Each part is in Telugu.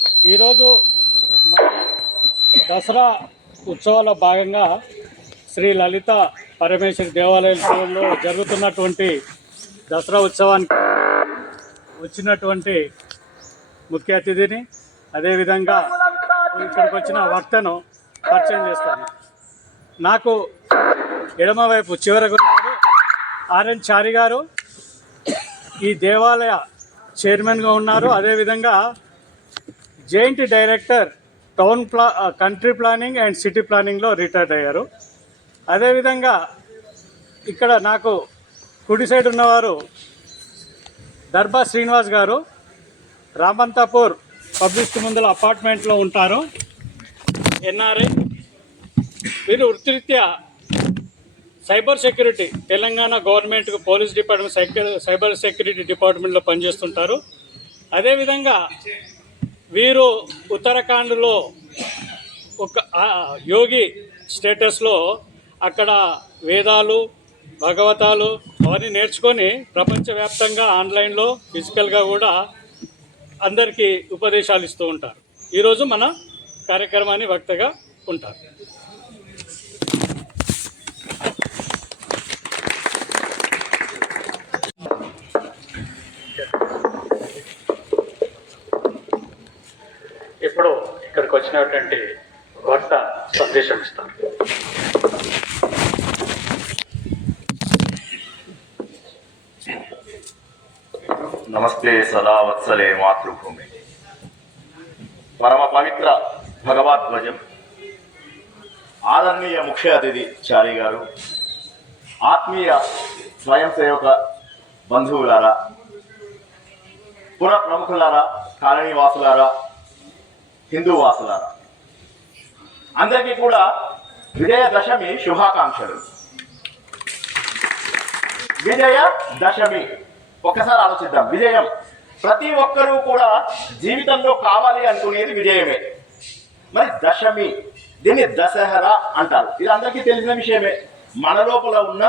ఈరోజు మన దసరా ఉత్సవాల భాగంగా శ్రీ లలిత పరమేశ్వరి దేవాలయంలో జరుగుతున్నటువంటి దసరా ఉత్సవానికి వచ్చినటువంటి ముఖ్య అతిథిని, అదేవిధంగా ఇక్కడికి వచ్చిన వక్తను పరిచయం చేస్తాను. నాకు ఎడమవైపు చివరకు ఆర్ఎన్ చారి గారు ఈ దేవాలయ చైర్మన్గా ఉన్నారు. అదేవిధంగా joint director country planning and city ప్లానింగ్లో రిటైర్డ్ అయ్యారు. అదేవిధంగా ఇక్కడ నాకు కుడి సైడ్ ఉన్నవారు దర్బా శ్రీనివాస్ గారు రామంతాపూర్ పబ్లిక్ ముందల అపార్ట్మెంట్లో ఉంటారు. ఎన్ఆర్ఐ. వీరు వృత్తిరీత్యా cyber security, Telangana government police department cyber security డిపార్ట్మెంట్లో పనిచేస్తుంటారు. అదేవిధంగా వీరు ఉత్తరాఖండ్లో ఒక యోగి స్టేటస్లో అక్కడ వేదాలు, భగవతాలు అవన్నీ నేర్చుకొని ప్రపంచవ్యాప్తంగా ఆన్లైన్లో ఫిజికల్గా కూడా అందరికీ ఉపదేశాలు ఇస్తూ ఉంటారు. ఈరోజు మన కార్యక్రమాన్ని వక్తగా ఉంటారు. ఇప్పుడు ఇక్కడికి వచ్చినటువంటి వక్త సందేశం ఇస్తారు. నమస్తే సదా వత్సలే మాతృభూమి. పరమ పవిత్ర భగవద్ధ్వజం, ఆదరణీయ ముఖ్య అతిథి చారి గారు, ఆత్మీయ స్వయం సేవక బంధువులారా, పుర ప్రముఖులారా, కాలనీ వాసులారా, హిందూ వాసులారా, అందరికీ కూడా విజయదశమి శుభాకాంక్షలు. విజయదశమి ఒక్కసారి ఆలోచిద్దాం. విజయం ప్రతి ఒక్కరూ కూడా జీవితంలో కావాలి అనుకునేది విజయమే. మరి దశమి, దీన్ని దశహరా అంటారు. ఇది అందరికీ తెలిసిన విషయమే. మన లోపల ఉన్న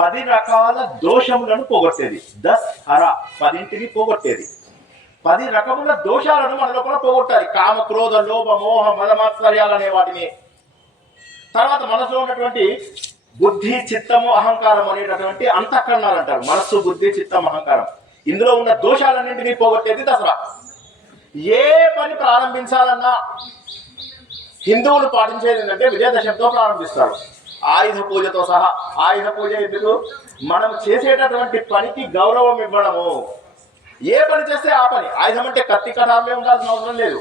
10 రకాల దోషములను పోగొట్టేది దశహరా. 10ంటిని పోగొట్టేది. 10 రకముల దోషాలను మన లోపల పోగొట్టాలి. కామ, క్రోధ, లోభ, మోహ, మదమాత్సర్యాలు అనే వాటిని. తర్వాత మనసులో ఉన్నటువంటి బుద్ధి, చిత్తము, అహంకారం అనేటటువంటి అంతఃకరణాలు అంటారు. మనస్సు, బుద్ధి, చిత్తం, అహంకారం. ఇందులో ఉన్న దోషాలన్నింటినీ పోగొట్టేది దసరా. ఏ పని ప్రారంభించాలన్నా హిందువులు పాటించేది ఏంటంటే విజయదశమితో ప్రారంభిస్తారు. ఆయుధ పూజతో సహా. ఆయుధ పూజ ఎందుకు? మనం చేసేటటువంటి పనికి గౌరవం ఇవ్వడము. ఏ పని చేస్తే ఆ పని. ఆయుధం అంటే కత్తి, కటార్లే ఉండాల్సిన అవసరం లేదు.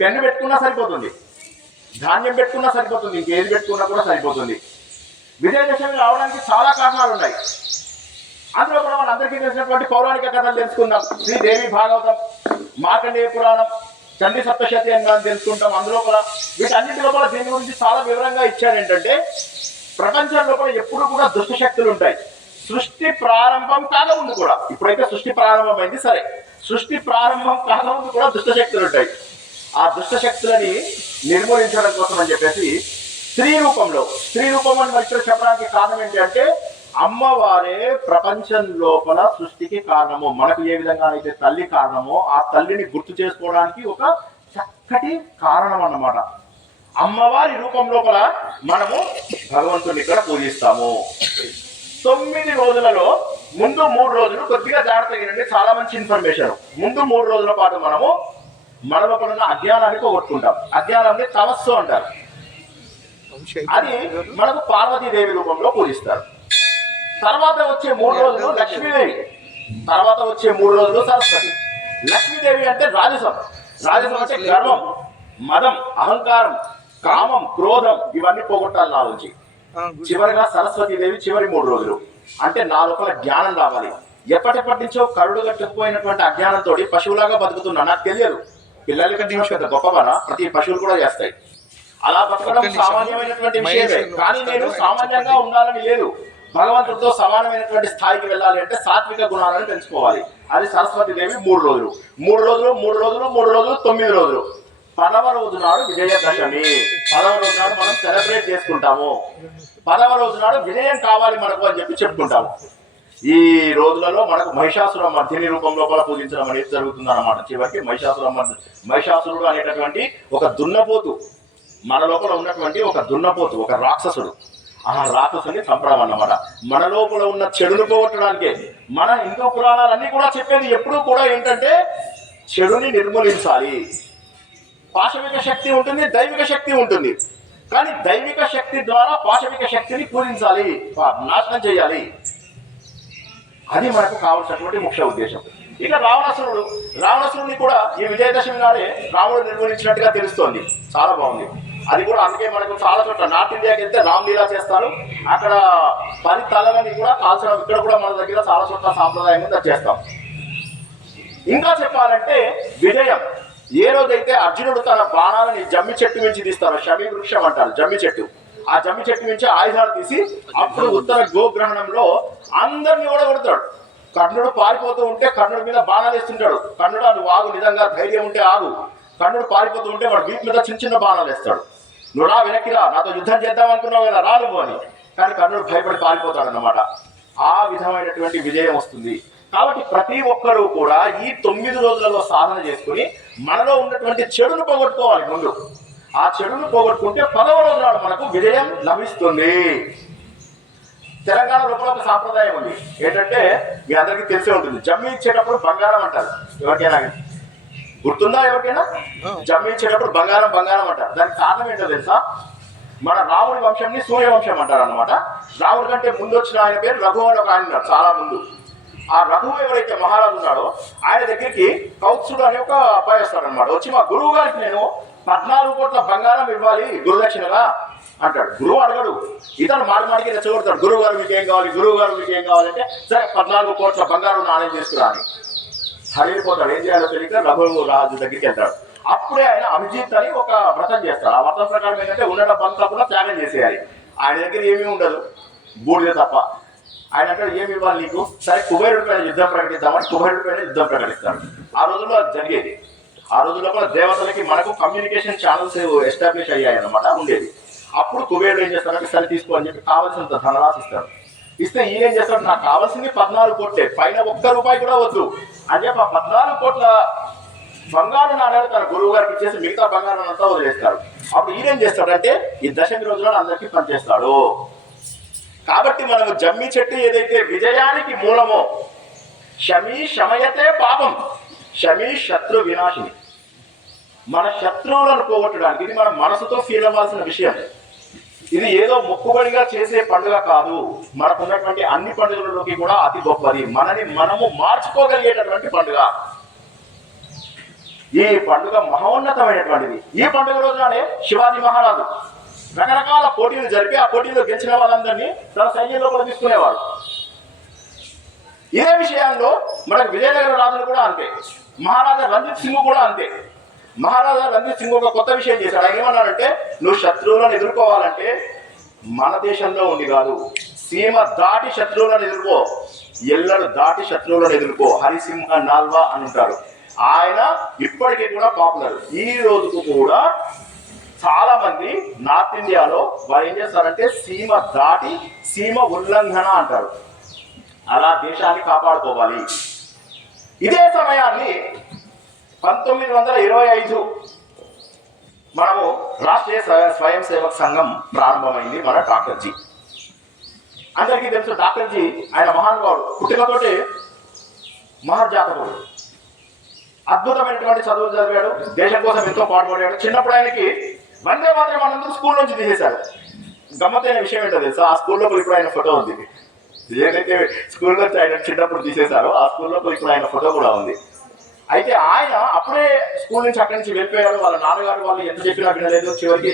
పెన్ను పెట్టుకున్నా సరిపోతుంది, ధాన్యం పెట్టుకున్నా సరిపోతుంది, ఇంకేది పెట్టుకున్నా కూడా సరిపోతుంది. విజయదశమి రావడానికి చాలా కారణాలు ఉన్నాయి. అందులో కూడా మన అందరికీ తెలిసినటువంటి పౌరాణిక కథలు తెలుసుకుందాం. శ్రీదేవి భాగవతం, మార్కండేయ పురాణం, చండీ సప్తశతి అని మనం తెలుసుకుంటాం. అందులో కూడా వీటన్నిటి లోపల దీని గురించి చాలా వివరంగా ఇచ్చారు. ఏంటంటే ప్రపంచం లోపల ఎప్పుడు కూడా దుష్ట శక్తులు ఉంటాయి. సృష్టి ప్రారంభం కాకముందు కూడా, ఇప్పుడైతే సృష్టి ప్రారంభమైంది సరే, సృష్టి ప్రారంభం కాకముందు కూడా దుష్ట శక్తులు ఉంటాయి. ఆ దుష్ట శక్తులని నిర్మూలించడం కోసం అని చెప్పేసి స్త్రీ రూపం అని మరి ఇక్కడ చెప్పడానికి కారణం ఏంటి అంటే, అమ్మవారే ప్రపంచం లోపల సృష్టికి కారణము. మనకు ఏ విధంగానైతే తల్లి కారణమో ఆ తల్లిని గుర్తు చేసుకోవడానికి ఒక చక్కటి కారణం అన్నమాట. అమ్మవారి రూపం లోపల మనము భగవంతుని ఇక్కడ పూజిస్తాము. 9 రోజులలో ముందు 3 రోజులు కొద్దిగా జాగ్రత్త తగినండి. చాలా మంచి ఇన్ఫర్మేషన్. ముందు 3 రోజుల పాటు మనము మన లోపల ఉన్న అజ్ఞానాన్ని పోగొట్టుకుంటాం. అజ్ఞానాన్ని తమస్సు అంటారు. అది మనకు పార్వతీదేవి రూపంలో పూజిస్తారు. తర్వాత వచ్చే 3 రోజులు లక్ష్మీదేవి, తర్వాత వచ్చే 3 రోజులు సరస్వతి. లక్ష్మీదేవి అంటే రాజసం. రాజసం అంటే గర్వం, మదం, అహంకారం, కామం, క్రోధం ఇవన్నీ పోగొట్టాలి నా నుంచి. చివరిగా సరస్వతీదేవి చివరి 3 రోజులు. అంటే నా లోపల జ్ఞానం రావాలి. ఎప్పటి నుంచో కరుడు కట్టుకుపోయినటువంటి అజ్ఞానంతో పశువులాగా బతుకుతున్నా. నాకు తెలియదు పిల్లల కంటే గొప్పవనా, ప్రతి పశువులు కూడా చేస్తాయి. అలా బతకడం సామాన్యమైనటువంటి విషయమే. కానీ నేను సామాన్యంగా ఉండాలని లేదు. భగవంతుడితో సమానమైనటువంటి స్థాయికి వెళ్ళాలి అంటే సాత్విక గుణాలను పెంచుకోవాలి. అది సరస్వతీదేవి 3 రోజులు. 3 రోజులు 3 రోజులు 3 రోజులు 9 రోజులు. 10వ రోజు నాడు విజయదశమి. 10వ రోజు నాడు మనం సెలబ్రేట్ చేసుకుంటాము. 10వ రోజు నాడు విజయం కావాలి మనకు అని చెప్పి చెప్పుకుంటాము. ఈ రోజులలో మనకు మహిషాసుర మర్దిని రూపం లోపల పూజించడం అనేది జరుగుతుంది అన్నమాట. చివరికి మహిషాసురుడు అనేటటువంటి ఒక దున్నపోతు, మన లోపల ఉన్నటువంటి ఒక దున్నపోతు, ఒక రాక్షసుడు. ఆ రాక్షసుని చంపడం అన్నమాట. మన లోపల ఉన్న చెడును పోగొట్టడానికే మన హిందూ పురాణాలన్నీ కూడా చెప్పేది ఎప్పుడూ కూడా ఏంటంటే చెడుని నిర్మూలించాలి. పాశవిక శక్తి ఉంటుంది, దైవిక శక్తి ఉంటుంది. కానీ దైవిక శక్తి ద్వారా పాశవిక శక్తిని పూజించాలి, నాశనం చేయాలి. అది మనకు కావాల్సినటువంటి ముఖ్య ఉద్దేశం. ఇక రావణాసురుడిని కూడా ఈ విజయదశమి నాడే రాముడు నిర్వహించినట్టుగా తెలుస్తోంది. చాలా బాగుంది. అది కూడా అందుకే మనకు చాలా చోట్ల నార్త్ ఇండియాకి వెళ్తే రామ్లీలా చేస్తారు. అక్కడ 10 తలలని కూడా కాల్చడం, ఇక్కడ కూడా మన దగ్గర చాలా చోట్ల సాంప్రదాయం ఉంది, అది చేస్తాం. ఇంకా చెప్పాలంటే విజయం ఏ రోజైతే అర్జునుడు తన బాణాలని జమ్మి చెట్టు నుంచి తీస్తారో, శమీ వృక్షం అంటారు జమ్మి చెట్టు, ఆ జమ్మి చెట్టు నుంచి ఆయుధాలు తీసి అప్పుడు ఉత్తర గోగ్రహణంలో అందరిని కూడా కొడతాడు. కర్ణుడు పారిపోతూ ఉంటే కర్ణుడి మీద బాణాలు వేస్తుంటాడు. కర్ణుడు అది ఆగు, నిజంగా ధైర్యం ఉంటే ఆగు. కర్ణుడు పారిపోతూ ఉంటే వాడు వీటి మీద చిన్న బాణాలు వేస్తాడు. నువ్వు రా, వెనక్కిరా, నాతో యుద్ధం చేద్దాం అనుకున్నావు కదా, రా నువ్వు అని. కానీ కర్ణుడు భయపడి పారిపోతాడు అన్నమాట. ఆ విధమైనటువంటి విజయం వస్తుంది. కాబట్టి ప్రతి ఒక్కరూ కూడా ఈ 9 రోజులలో సాధన చేసుకుని మనలో ఉన్నటువంటి చెడును పోగొట్టుకోవాలి. ముందు ఆ చెడును పోగొట్టుకుంటే 10వ రోజు నాడు మనకు విజయం లభిస్తుంది. తెలంగాణ లోపల ఒక సాంప్రదాయం ఉంది. ఏంటంటే మీ అందరికీ తెలిసే ఉంటుంది, జమ్మి ఇచ్చేటప్పుడు బంగారం అంటారు. ఎవరికైనా గుర్తుందా? ఎవరికైనా జమ్మి ఇచ్చేటప్పుడు బంగారం అంటారు. దానికి కారణం ఏంటో తెలుసా? మన రాముడి వంశంని సూర్యవంశం అంటారు అన్నమాట. రాముడి కంటే ముందు వచ్చిన ఆయన పేరు రఘు అని ఒక ఆయన ఉన్నారు, చాలా ముందు. ఆ రఘువు ఎవరైతే మహారాజు ఉన్నాడో ఆయన దగ్గరికి కౌత్సుడు అనే ఒక అబ్బాయి వస్తాడనమాట. వచ్చి మా గురువు గారికి నేను 14 కోట్ల బంగారం ఇవ్వాలి గురుదక్షిణగా అంటాడు. గురువు అడగడు, ఇతను మాటికి రెచ్చగొడతాడు. గురువు గారు మీకు ఏం కావాలంటే సరే 14 కోట్ల బంగారం నాణ్యం చేసుకురా అని హరిపోతాడు. ఏం చేయాలో తెలియక రఘువు రాజు దగ్గరికి వెళ్తాడు. అప్పుడే ఆయన అభిజిత్ అని ఒక వ్రతం చేస్తాడు. ఆ వ్రతం ప్రకారం ఏంటంటే ఉన్న డబ్బంతా కూడా త్యాగం చేసేయాలి. ఆయన దగ్గర ఏమీ ఉండదు, బూడిద తప్ప. ఆయన అంటే ఏమి ఇవ్వాలి నీకు? సరే కుబేరుడి పైన యుద్ధం ప్రకటిద్దామని కుబేరుడి పైన యుద్ధం ప్రకటిస్తాడు. ఆ రోజుల్లో అది జరిగేది. ఆ రోజుల్లో కూడా దేవతలకి మనకు కమ్యూనికేషన్ ఛానల్స్ ఎస్టాబ్లిష్ అయ్యాయి అన్నమాట, ఉండేది. అప్పుడు కుబేరుడు ఏం చేస్తాడంటే సరే తీసుకో అని చెప్పి కావాల్సినంత ధనరాశి ఇస్తాడు. ఇస్తే ఈయన ఏం చేస్తాడు, నాకు కావాల్సింది 14 కోట్లే, పైన ఒక్క రూపాయి కూడా వద్దు అని చెప్పి ఆ 14 కోట్ల బంగారు నాణ్యాలు తన గురువు గారికి ఇచ్చేసి మిగతా బంగారం అంతా వదిలేస్తాడు. అప్పుడు ఈయన ఏం చేస్తాడంటే ఈ దశమి రోజులను అందరికీ పనిచేస్తాడు. కాబట్టి మనము జమ్మి చెట్టు ఏదైతే విజయానికి మూలమో, శమయతే పాపం, శమీ శత్రు వినాశిని, మన శత్రువులను పోగొట్టడానికి ఇది మన మనసుతో ఫీల్ అవ్వాల్సిన విషయం. ఇది ఏదో మొక్కుబడిగా చేసే పండుగ కాదు, మనకున్నటువంటి అన్ని పండుగలలోకి కూడా అతి గొప్పది, మనని మనము మార్చుకోగలిగేటటువంటి పండుగ. ఈ పండుగ మహోన్నతమైనటువంటిది. ఈ పండుగ రోజునే శివాజీ మహారాజు రకరకాల పోటీలు జరిపి ఆ పోటీలో గెలిచిన వాళ్ళందరినీ తన సైన్యంలో కూడా తీసుకునేవాడు. ఇదే విషయంలో మనకు విజయనగర రాజులు కూడా అంతే, మహారాజా రంజిత్ సింగ్ కూడా అంతే. మహారాజా రంజిత్ సింగ్ ఒక కొత్త విషయం చేశాడు. ఆయన ఏమన్నాడంటే, నువ్వు శత్రువులను ఎదుర్కోవాలంటే మన దేశంలో ఉండి కాదు, సీమ దాటి శత్రువులను ఎదుర్కో, ఎల్లడు దాటి శత్రువులను ఎదుర్కో, హరిసింహ నాల్వా అని ఉంటారు. ఆయన ఇప్పటికీ కూడా పాపులర్. ఈ రోజుకు కూడా చాలా మంది నార్త్ ఇండియాలో వారు ఏం చేస్తారంటే సీమ దాటి సీమ ఉల్లంఘన అంటారు. అలా దేశాన్ని కాపాడుకోవాలి. ఇదే సమయాన్ని 1925 మనము రాష్ట్రీయ స్వయం సేవక్ సంఘం ప్రారంభమైంది. మన డాక్టర్ జీ అందరికీ తెలుసు. డాక్టర్ జీ ఆయన మహానుభావుడు, పుట్టుకతోటి మహర్జాతకుడు, అద్భుతమైనటువంటి చదువులు చదివాడు, దేశం కోసం ఎంతో పాటుపడాడు. చిన్నప్పుడు ఆయనకి వందే మాత్రం మనందరూ స్కూల్ నుంచి తీసేశారు. గమ్మత్తైన విషయం ఏంటో తెలుసా, ఆ స్కూల్లో ఇప్పుడు ఆయన ఫోటో ఉంది. ఏదైతే స్కూల్ నుంచి ఆయన చిన్నప్పుడు తీసేశారో ఆ స్కూల్లో ఇప్పుడు ఆయన ఫోటో కూడా ఉంది. అయితే ఆయన అప్పుడే స్కూల్ నుంచి అక్కడి నుంచి వెళ్ళిపోయారు. వాళ్ళ నాన్నగారు వాళ్ళు ఎంత చెప్పినా వినలేదు. చివరికి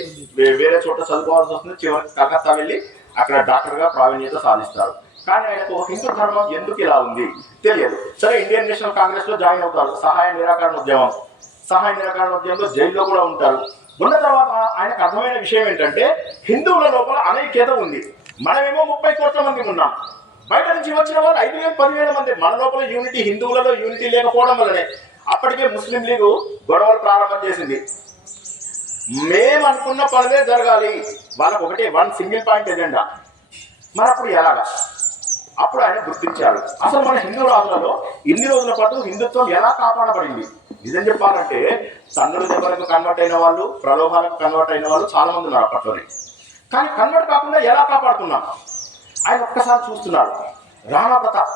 వేరే చోట చదువుకోవాల్సి వస్తుంది. చివరికి కలకత్తా వెళ్ళి అక్కడ డాక్టర్గా ప్రావీణ్యత సాధిస్తారు. కానీ ఆయనకు హిందూ ధర్మం ఎందుకు ఇలా ఉంది తెలియదు. సరే ఇండియన్ నేషనల్ కాంగ్రెస్ లో జాయిన్ అవుతారు. సహాయ నిరాకరణ ఉద్యమంలో జైల్లో కూడా ఉంటారు. ఉన్న తర్వాత ఆయనకు అర్థమైన విషయం ఏంటంటే హిందువుల లోపల అనైక్యత ఉంది. మనమేమో 30 కోట్ల మంది ఉన్నాం, బయట నుంచి వచ్చిన వాళ్ళు 5,000 10,000 మంది. మన లోపల యూనిటీ, హిందువులలో యూనిటీ లేకపోవడం వల్లనే అప్పటికే ముస్లిం లీగు గొడవలు ప్రారంభం చేసింది. మేము అనుకున్న పనులే జరగాలి, వాళ్ళకు ఒకటే సింగిల్ పాయింట్ ఎజెండా. మరి అప్పుడు ఎలాగా? అప్పుడు ఆయన గుర్తించారు అసలు మన హిందూ రాజులలో ఇన్ని రోజుల పాటు హిందుత్వం ఎలా కాపాడబడింది. నిజం చెప్పాలంటే తన్నుల దెబ్బలకు కన్వర్ట్ అయిన వాళ్ళు, ప్రలోభాలకు కన్వర్ట్ అయిన వాళ్ళు చాలా మంది ఉన్నారు అప్పట్లోనే. కానీ కన్వర్ట్ కాకుండా ఎలా కాపాడుతున్నాం ఆయన ఒక్కసారి చూస్తున్నాడు. రాణా ప్రతాప్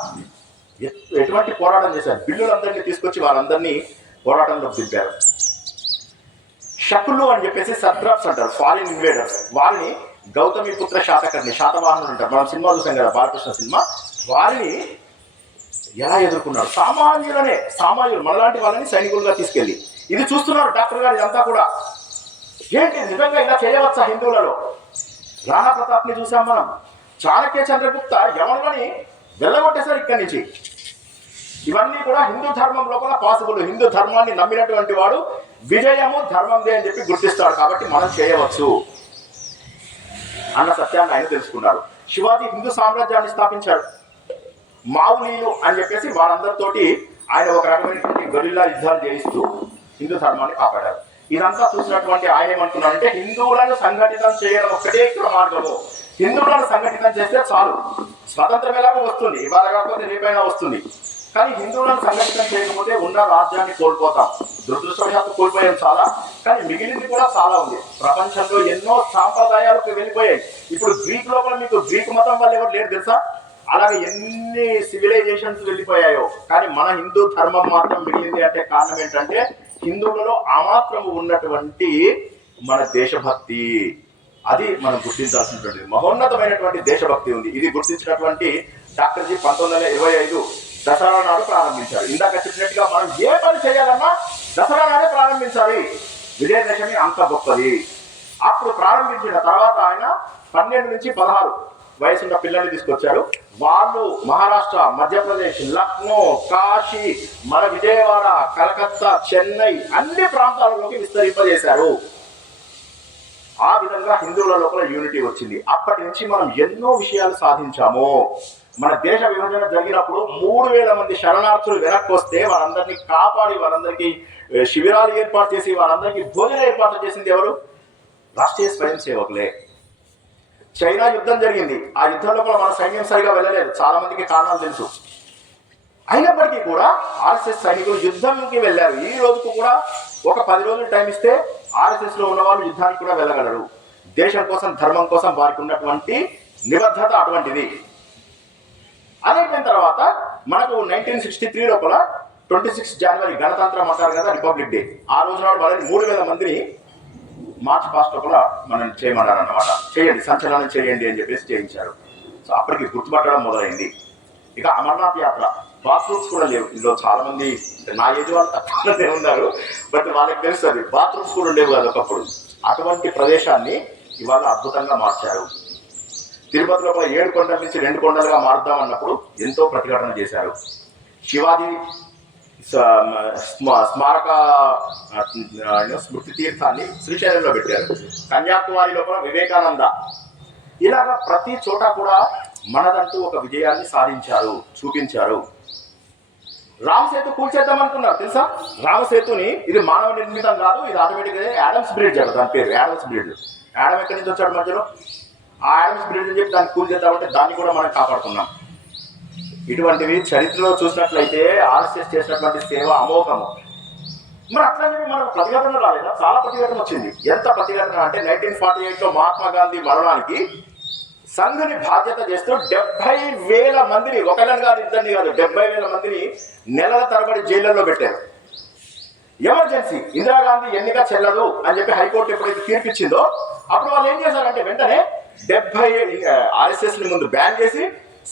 ఎటువంటి పోరాటం చేశారు, బిల్లులందరినీ తీసుకొచ్చి వారందరినీ పోరాటంలో దింపారు. శకులు అని చెప్పేసి సత్రాప్స్ అంటారు, ఫారిన్ ఇన్వేడర్స్, వారిని గౌతమి పుత్ర శాతకర్ణి, శాతవాహనులు అంటారు, మనం సినిమా చూసాం కదా బాలకృష్ణ సినిమా, వారిని ఎలా ఎదుర్కొన్నారు. సామాన్యులు మనలాంటి వాళ్ళని సైనికులుగా తీసుకెళ్ళి ఇది చూస్తున్నారు డాక్టర్ గారు. ఇదంతా కూడా ఏంటి నిజంగా ఇలా చేయవచ్చా హిందువులలో? రాణా ప్రతాప్ ని చూసాం మనం. చాణక్య చంద్రగుప్త యవనులని వెళ్ళగొట్టేశారు ఇక్కడి నుంచి. ఇవన్నీ కూడా హిందూ ధర్మం లోపల పాసిబుల్. హిందూ ధర్మాన్ని నమ్మినటువంటి వాడు విజయము ధర్మందే అని చెప్పి గుర్తిస్తాడు. కాబట్టి మనం చేయవచ్చు అన్న సత్యాన్ని ఆయన తెలుసుకున్నారు. శివాజీ హిందూ సామ్రాజ్యాన్ని స్థాపించాడు. మావులీలు అని చెప్పేసి వారందరితోటి ఆయన ఒక రకమైనటువంటి గొరిల్లా యుద్ధాలు చేయిస్తూ హిందూ ధర్మాన్ని కాపాడారు. ఇదంతా చూసినటువంటి ఆయన ఏమంటున్నాడంటే హిందువులను సంఘటితం చేయడం ఒక్కటే ఇక్కడ మార్గము. హిందువులను సంఘటితం చేస్తే చాలు, స్వతంత్రం ఎలాగో వస్తుంది, ఇవాళ కాకపోతే రేపైనా వస్తుంది. కానీ హిందువులను సంఘటితం చేయకపోతే ఉన్న రాజ్యాన్ని కోల్పోతాం. దురదృష్టవశాత్తు కోల్పోయాం చాలా, కానీ మిగిలింది కూడా చాలా ఉంది. ప్రపంచంలో ఎన్నో సాంప్రదాయాలకు వెళ్ళిపోయాయి. ఇప్పుడు గ్రీక్ లోపల మీకు గ్రీక్ మతం వల్ల ఎవరు లేరు తెలుసా? అలాగే ఎన్ని సివిలైజేషన్స్ వెళ్ళిపోయాయో, కానీ మన హిందూ ధర్మం మాత్రం మిగిలింది. అంటే కారణం ఏంటంటే హిందువులలో ఆ ఉన్నటువంటి మన దేశభక్తి. అది మనం గుర్తించాల్సినటువంటి మహోన్నతమైనటువంటి దేశభక్తి ఉంది. ఇది గుర్తించినటువంటి డాక్టర్ జీ 1925 దసరా నాడు ప్రారంభించారు. ఇందాక చెప్పినట్టుగా మనం ఏ పని చేయాలన్నా దసరా నాడే ప్రారంభించాలి. విజయదశమి అంత గొప్పది. అప్పుడు ప్రారంభించిన తర్వాత ఆయన 12 నుంచి 16 వయసున్న పిల్లల్ని తీసుకొచ్చారు. వాళ్ళు మహారాష్ట్ర, మధ్యప్రదేశ్, లక్నో, కాశీ, మన విజయవాడ, కలకత్తా, చెన్నై అన్ని ప్రాంతాలలోకి విస్తరింపజేశారు. ఆ విధంగా హిందువుల లోపల యూనిటీ వచ్చింది. అప్పటి నుంచి మనం ఎన్నో విషయాలు సాధించాము. మన దేశ విభజన జరిగినప్పుడు 3000 మంది శరణార్థులు వెనక్కి వస్తే వారందరినీ కాపాడి, వారందరికీ శిబిరాలు ఏర్పాటు చేసి, వారందరికీ భోజన ఏర్పాటు చేసింది ఎవరు? రాష్ట్రీయ స్వయం సేవకులే. చైనా యుద్ధం జరిగింది. ఆ యుద్ధం లోపల మన సైన్యం సరిగా వెళ్ళలేదు. చాలా మందికి కారణాలు తెలుసు. అయినప్పటికీ కూడా ఆర్ఎస్ఎస్ సైనికులు యుద్ధంకి వెళ్ళారు. ఈ రోజుకు కూడా ఒక 10 రోజులు టైం ఇస్తే ఆర్ఎస్ఎస్ లో ఉన్న వాళ్ళు యుద్ధానికి కూడా వెళ్ళగలరు. దేశం కోసం, ధర్మం కోసం వారికి ఉన్నటువంటి నిబద్ధత అటువంటిది. అదైపోయిన తర్వాత మనకు 1963 లోపల 26 జనవరి గణతంత్రం అంటారు కదా, రిపబ్లిక్ డే. ఆ రోజు నాడు వాళ్ళని 3000 మందిని మార్చ్ పాస్ట్ లోపల మనం చేయమన్నారు అన్నమాట. చేయండి, సంచలనం చేయండి అని చెప్పేసి చేయించారు. సో అప్పటికి గుర్తుపట్టడం మొదలైంది. ఇక అమర్నాథ్ యాత్ర, బాత్రూమ్స్ కూడా లేవు. ఇందులో చాలా మంది నా ఏజ్ వాళ్ళు తక్కువ ఉన్నారు, బట్ వాళ్ళకి తెలుస్తుంది బాత్రూమ్స్ కూడా ఉండేవి కాదు ఒకప్పుడు. అటువంటి ప్రదేశాన్ని ఇవాళ అద్భుతంగా మార్చారు. తిరుపతి లోపల 7 కొండల నుంచి 2 కొండలుగా మారుద్దామన్నప్పుడు ఎంతో ప్రతిఘటన చేశారు. శివాజీ స్మారక స్మృతి తీర్థాన్ని శ్రీశైలంలో పెట్టారు. కన్యాకుమారి లోపల వివేకానంద. ఇలాగా ప్రతి చోట కూడా మనదంటూ ఒక విజయాన్ని సాధించారు, చూపించారు. రామసేతు కూల్చేద్దాం అనుకున్నారు తెలుసా? రామసేతుని ఇది మానవ నిర్మితం కాదు, ఇది ఆటోమేటిక్గా యాడమ్స్ బ్రిడ్జ్ అంట. దాని పేరు యాడమ్స్ బ్రిడ్జ్. యాడమ్ ఎక్కడి నుంచి వచ్చాడు మధ్యలో? ఆ యాడమ్స్ బ్రిడ్జ్ అని చెప్పి దాన్ని కూల్చేద్దామంటే దాన్ని కూడా మనం కాపాడుతున్నాం. ఇటువంటివి చరిత్రలో చూసినట్లయితే ఆర్ఎస్ఎస్ చేసినటువంటి సేవ అమోఘము. మరి అట్లా చెప్పి మనకు ప్రతిఘటన రాలేదా? చాలా ప్రతిఘటన వచ్చింది. ఎంత ప్రతిఘటన అంటే 1948లో మహాత్మా గాంధీ మరణానికి సంఘుని బాధ్యత చేస్తూ 70,000 మందిని, ఒకళ్ళని కాదు, ఇద్దరిని కాదు, 70,000 మందిని నెలల తరబడి జైళ్లలో పెట్టారు. ఎమర్జెన్సీ, ఇందిరాగాంధీ ఎన్నిక చెల్లదు అని చెప్పి హైకోర్టు ఎప్పుడైతే తీర్పిచ్చిందో అప్పుడు వాళ్ళు ఏం చేశారంటే వెంటనే 70 ఆర్ఎస్ఎస్ ని ముందు బ్యాన్ చేసి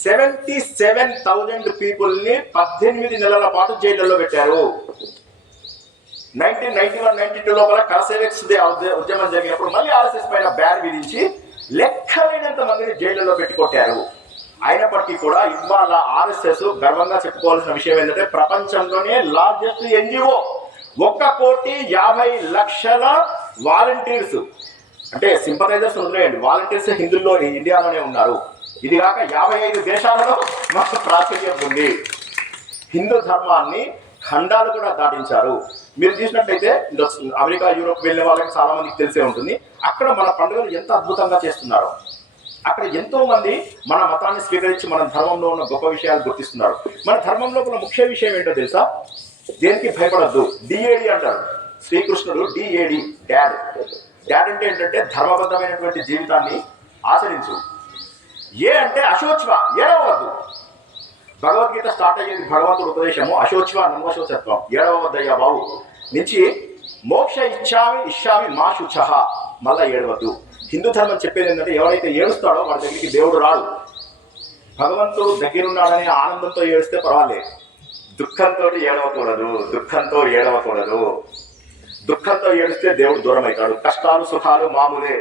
77,000 పీపుల్ని 18 నెలల పాటు జైళ్లలో పెట్టారు. 1991-92 లోపల కరసేవక్స్ ఉద్యమం జరిగినప్పుడు మళ్ళీ ఆర్ఎస్ఎస్ పైన బ్యాన్ విధించి లెక్కలేనంత మందిని జైళ్లలో పెట్టి కొట్టారు. అయినప్పటికీ కూడా ఇవాళ ఆర్ఎస్ఎస్ గర్వంగా చెప్పుకోవాల్సిన విషయం ఏంటంటే ప్రపంచంలోనే లార్జెస్ట్ ఎన్జిఓ. 1,50,00,000 వాలంటీర్స్, అంటే సింపథైజర్స్ వదిలేయండి, వాలంటీర్స్ హిందువుల్లో ఇండియాలోనే ఉన్నారు. ఇది కాక 55 దేశాలలో మాకు ప్రాచుర్యం ఉంది. హిందూ ధర్మాన్ని ఖండాలు కూడా దాటించారు. మీరు చూసినట్లయితే అమెరికా, యూరోప్ వెళ్ళిన వాళ్ళకి చాలా మందికి తెలిసే ఉంటుంది. అక్కడ మన పండుగలు ఎంత అద్భుతంగా చేస్తున్నారు. అక్కడ ఎంతో మంది మన మతాన్ని స్వీకరించి మన ధర్మంలో ఉన్న గొప్ప విషయాలు గుర్తిస్తున్నారు. మన ధర్మంలో ఉన్న ముఖ్య విషయం ఏంటో తెలుసా? దేనికి భయపడద్దు. డిఏడి అంటారు శ్రీకృష్ణుడు. D A D, dad. డాడ్ అంటే ఏంటంటే ధర్మబద్ధమైనటువంటి జీవితాన్ని ఆచరించు. ఏ అంటే అశోచ్వ, ఏడవద్దు. భగవద్గీత స్టార్ట్ అయ్యేది భగవంతుడు ఉపదేశము అశోచ్వ నమశోచత్వం, ఏడవద్దయ్యా బాబు నుంచి మోక్ష ఇచ్చామి మా శుచ, మళ్ళా ఏడవద్దు. హిందూ ధర్మం చెప్పేది ఏంటంటే ఎవరైతే ఏడుస్తాడో వాడి దగ్గరికి దేవుడు రాడు. భగవంతుడు దగ్గరున్నాడని ఆనందంతో ఏడిస్తే పర్వాలేదు, దుఃఖంతో ఏడవకూడదు. దుఃఖంతో ఏడిస్తే దేవుడు దూరం అవుతాడు. కష్టాలు సుఖాలు మామూలే.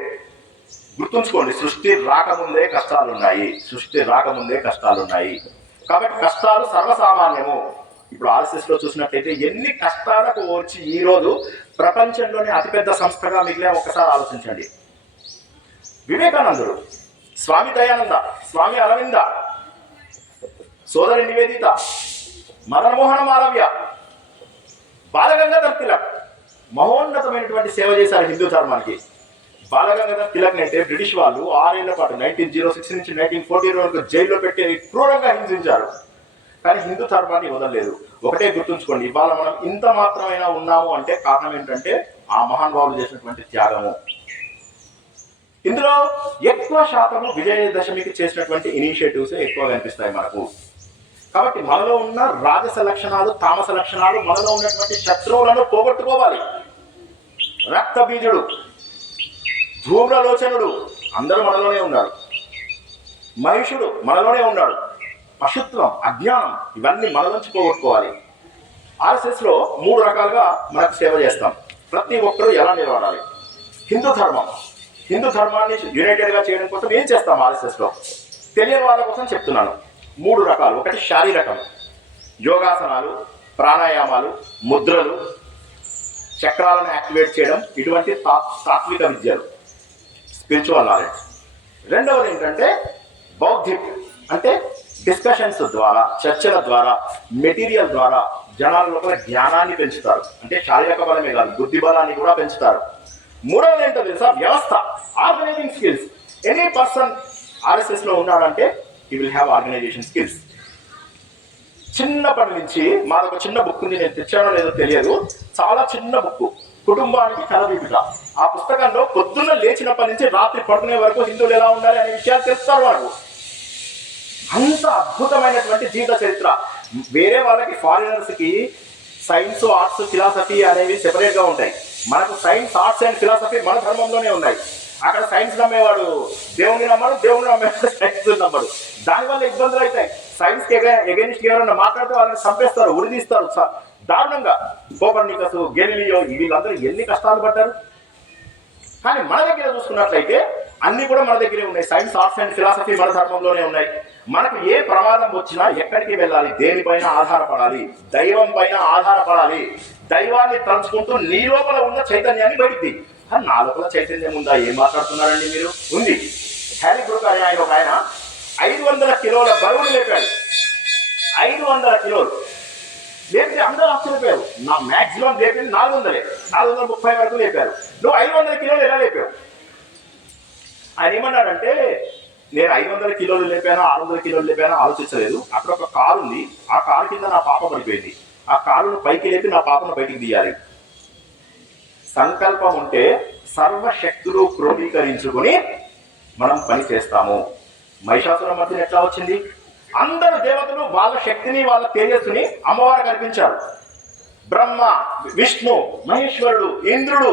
గుర్తుంచుకోండి, సృష్టి రాకముందే కష్టాలున్నాయి. కాబట్టి కష్టాలు సర్వసామాన్యము. ఇప్పుడు ఆర్ఎస్ఎస్ లో చూసినట్లయితే ఎన్ని కష్టాలకు వచ్చి ఈ రోజు ప్రపంచంలోనే అతిపెద్ద సంస్థగా మిగిలిన ఒక్కసారి ఆలోచించండి. వివేకానందుడు, స్వామి దయానంద, స్వామి అరవింద, సోదరి నివేదిత, మదన్ మోహన మాలవ్య, బాలగంగాధర్ తిలక్ మహోన్నతమైనటువంటి సేవ చేశారు హిందూ ధర్మానికి. బాలగంగాధర్ తిలక్ అంటే బ్రిటిష్ వాళ్ళు 6 ఏళ్ల పాటు 1906 నుంచి 1914 వరకు జైల్లో పెట్టి క్రూరంగా హింసించారు. కానీ హిందూ ధర్మాన్ని వదలలేదు. ఒకటే గుర్తుంచుకోండి, ఇవాళ మనం ఇంత మాత్రమైనా ఉన్నాము అంటే కారణం ఏంటంటే ఆ మహానుభావులు చేసినటువంటి త్యాగము. ఇందులో ఎక్కువ శాతము విజయదశమికి చేసినటువంటి ఇనిషియేటివ్స్ ఎక్కువ కనిపిస్తాయి మనకు. కాబట్టి మనలో ఉన్న రాజస లక్షణాలు, తామస లక్షణాలు, మనలో ఉన్నటువంటి శత్రువులను పోగొట్టుకోవాలి. రక్త బీజుడు, ధూమ్రలోచనుడు అందరూ మనలోనే ఉన్నారు. మహిషుడు మనలోనే ఉన్నాడు. పశుత్వం, అజ్ఞానం ఇవన్నీ మనలోంచి పోగొట్టుకోవాలి. ఆర్ఎస్ఎస్ లో 3 రకాలుగా మనకు సేవ చేస్తాం. ప్రతి ఒక్కరూ ఎలా నిలబడాలి? హిందూ ధర్మాన్ని యునైటెడ్ గా చేయడం కోసం ఏం చేస్తాం ఆర్ఎస్ఎస్ లో? తెలియని వాళ్ళ కోసం చెప్తున్నాను. 3 రకాలు. ఒకటి శారీరకం, యోగాసనాలు, ప్రాణాయామాలు, ముద్రలు, చక్రాలను యాక్టివేట్ చేయడం, ఇటువంటి తాత్విక విద్యలు, స్పిరిచువల్ నాలెడ్జ్. రెండవది ఏంటంటే బౌద్ధిక్, అంటే డిస్కషన్స్ ద్వారా, చర్చల ద్వారా, మెటీరియల్ ద్వారా జనాల లోపల జ్ఞానాన్ని పెంచుతారు. అంటే శారీరక బలమే కాదు, బుద్ధి బలాన్ని కూడా పెంచుతారు. మూడవది ఏంటో తెలుసా? వ్యవస్థ, organizing skills. Any person RSS లో ఉన్నాడంటే he will have organization skills. చిన్నప్పటి నుంచి మాదొక చిన్న బుక్ ఉంది, నేను తెచ్చానో లేదో తెలియదు, చాలా చిన్న బుక్, కుటుంబానికి కలబీపిక. ఆ పుస్తకంలో పొద్దున్న లేచినప్పటి నుంచి రాత్రి పడుకునే వరకు హిందువులు ఎలా ఉండాలి అనే విషయాలు తెలుస్తారు మనకు. అంత అద్భుతమైనటువంటి జీవిత చరిత్ర. వేరే వాళ్ళకి, ఫారినర్స్ కి సైన్స్, ఆర్ట్స్, ఫిలాసఫీ అనేవి సెపరేట్ గా ఉంటాయి. మనకు సైన్స్, ఆర్ట్స్ అండ్ ఫిలాసఫీ మన ధర్మంలోనే ఉన్నాయి. అక్కడ సైన్స్ నమ్మేవాడు దేవుని నమ్మడు, దేవుని నమ్మేవాడు సైన్స్ నమ్మడు. దానివల్ల ఇబ్బందులు అవుతాయి. సైన్స్ కి ఎగెనిస్ట్ ఎవరైనా మాట్లాడితే వాళ్ళని చంపేస్తారు, ఉరిదీస్తారు దారుణంగా. కోపర్నికస్, గెలీలియో వీళ్ళందరూ ఎన్ని కష్టాలు పడ్డారు. కానీ మన దగ్గర చూసుకున్నట్లయితే అన్ని కూడా మన దగ్గరే ఉన్నాయి. సైన్స్, ఆర్ట్స్ అండ్ ఫిలాసఫీ మన ధర్మంలోనే ఉన్నాయి. మనకు ఏ ప్రమాదం వచ్చినా ఎక్కడికి వెళ్ళాలి? దేనిపైన ఆధారపడాలి? దైవం పైన ఆధారపడాలి. దైవాన్ని తలుచుకుంటూ నీ లోపల ఉన్న చైతన్యాన్ని బయటికి. నా లోపల చైతన్యం ఉందా? ఏం మాట్లాడుతున్నారండి మీరు? ఉంది. హ్యారీ బ్రూక్ అనే ఆయన 500 కిలోల బరువులు లేపాడు. 500 కిలోలు లేపితే అందరూ ఆశ్చర్యపోయారు. నా మ్యాక్సిమం లేపింది 430 వరకు లేపారు. నువ్వు 500 కిలోలు ఎలా లేపావు? ఆయన ఏమన్నాడంటే, నేను 500 కిలోలు లేపానా 600 కిలోలు లేపానా ఆలోచించలేదు. అక్కడ ఒక కారు ఉంది, ఆ కారు కింద నా పాప పడిపోయింది. ఆ కారును పైకి లేపి నా పాపను బయటికి తీయాలి. సంకల్పం ఉంటే సర్వశక్తులు క్రోడీకరించుకుని మనం పని చేస్తాము. మహిషాసుర మధ్యన ఎట్లా వచ్చింది? అందరు దేవతలు వాళ్ళ శక్తిని, వాళ్ళ తేజస్సుని అమ్మవారు కనిపించారు. బ్రహ్మ, విష్ణు, మహేశ్వరుడు, ఇంద్రుడు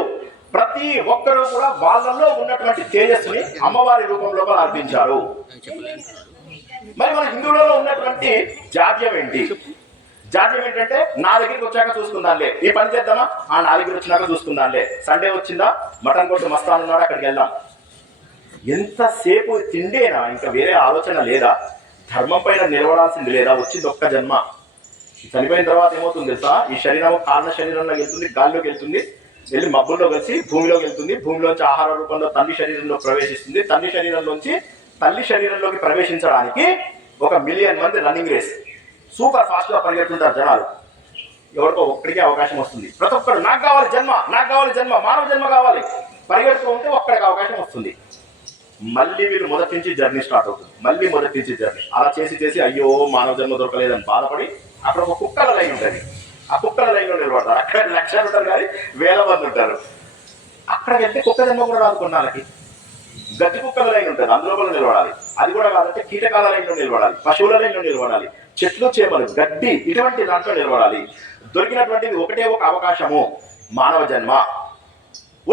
ప్రతి ఒక్కరూ కూడా వాళ్ళల్లో ఉన్నటువంటి తేజస్సుని అమ్మవారి రూపంలో అర్పించారు. మరి మన హిందువులలో ఉన్నటువంటి జాడ్యం ఏంటి? జాడ్యం ఏంటంటే నా దగ్గరికి వచ్చాక చూసుకుందాంలే, ఈ పని చేద్దామా, నా దగ్గర వచ్చినాక చూసుకుందాంలే, సండే వచ్చిందా మటన్ కొట్టు మస్తాన్ ఉన్నాడు అక్కడికి వెళ్దాం. ఎంతసేపు తిండేనా? ఇంకా వేరే ఆలోచన లేదా? ధర్మం పైన నిలబడాల్సింది లేదా? వచ్చింది ఒక్క జన్మ. చనిపోయిన తర్వాత ఏమవుతుంది తెలుసా? ఈ శరీరం కారణ శరీరంలోకి వెళ్తుంది, గాలిలోకి వెళ్తుంది, వెళ్ళి మబ్బుల్లో కలిసి భూమిలోకి వెళ్తుంది. భూమిలోంచి ఆహార రూపంలో తండ్రి శరీరంలో ప్రవేశిస్తుంది. తండ్రి శరీరంలోంచి తల్లి శరీరంలోకి ప్రవేశించడానికి 1 మిలియన్ మంది రన్నింగ్ రేస్, సూపర్ ఫాస్ట్ గా పరిగెడుతుంటారు జనాలు. ఎవరికో ఒక్కడికే అవకాశం వస్తుంది. ప్రతి ఒక్కరు నాకు కావాలి జన్మ, నాకు కావాలి జన్మ, మానవ జన్మ కావాలి, పరిగెడుతూ ఉంటే ఒక్కడికి అవకాశం వస్తుంది. మళ్ళీ వీళ్ళు మొదటి నుంచి జర్నీ స్టార్ట్ అవుతుంది, మళ్ళీ మొదటి నుంచి జర్నీ. అలా చేసి చేసి అయ్యో మానవ జన్మ దొరకలేదని బాధపడి అక్కడ ఒక కుక్కల లైన్ ఉంటుంది, ఆ కుక్కల లైన్లో నిలబడతారు. అక్కడ లక్షలు ఉంటారు కానీ వేల మంది ఉంటారు. అక్కడ వెళ్తే కుక్క జన్మ కూడా రాదు కొన్నాళ్ళకి. గడ్డి కుక్కల లైన్ ఉంటుంది, అందులో కూడా నిలబడాలి. అది కూడా కాదంటే కీటకాల లైన్లో నిలబడాలి, పశువుల లైన్లో నిలబడాలి, చెట్లు చేమలు గడ్డి ఇటువంటి దాంట్లో నిలబడాలి. దొరికినటువంటిది ఒకటే ఒక అవకాశము, మానవ జన్మ.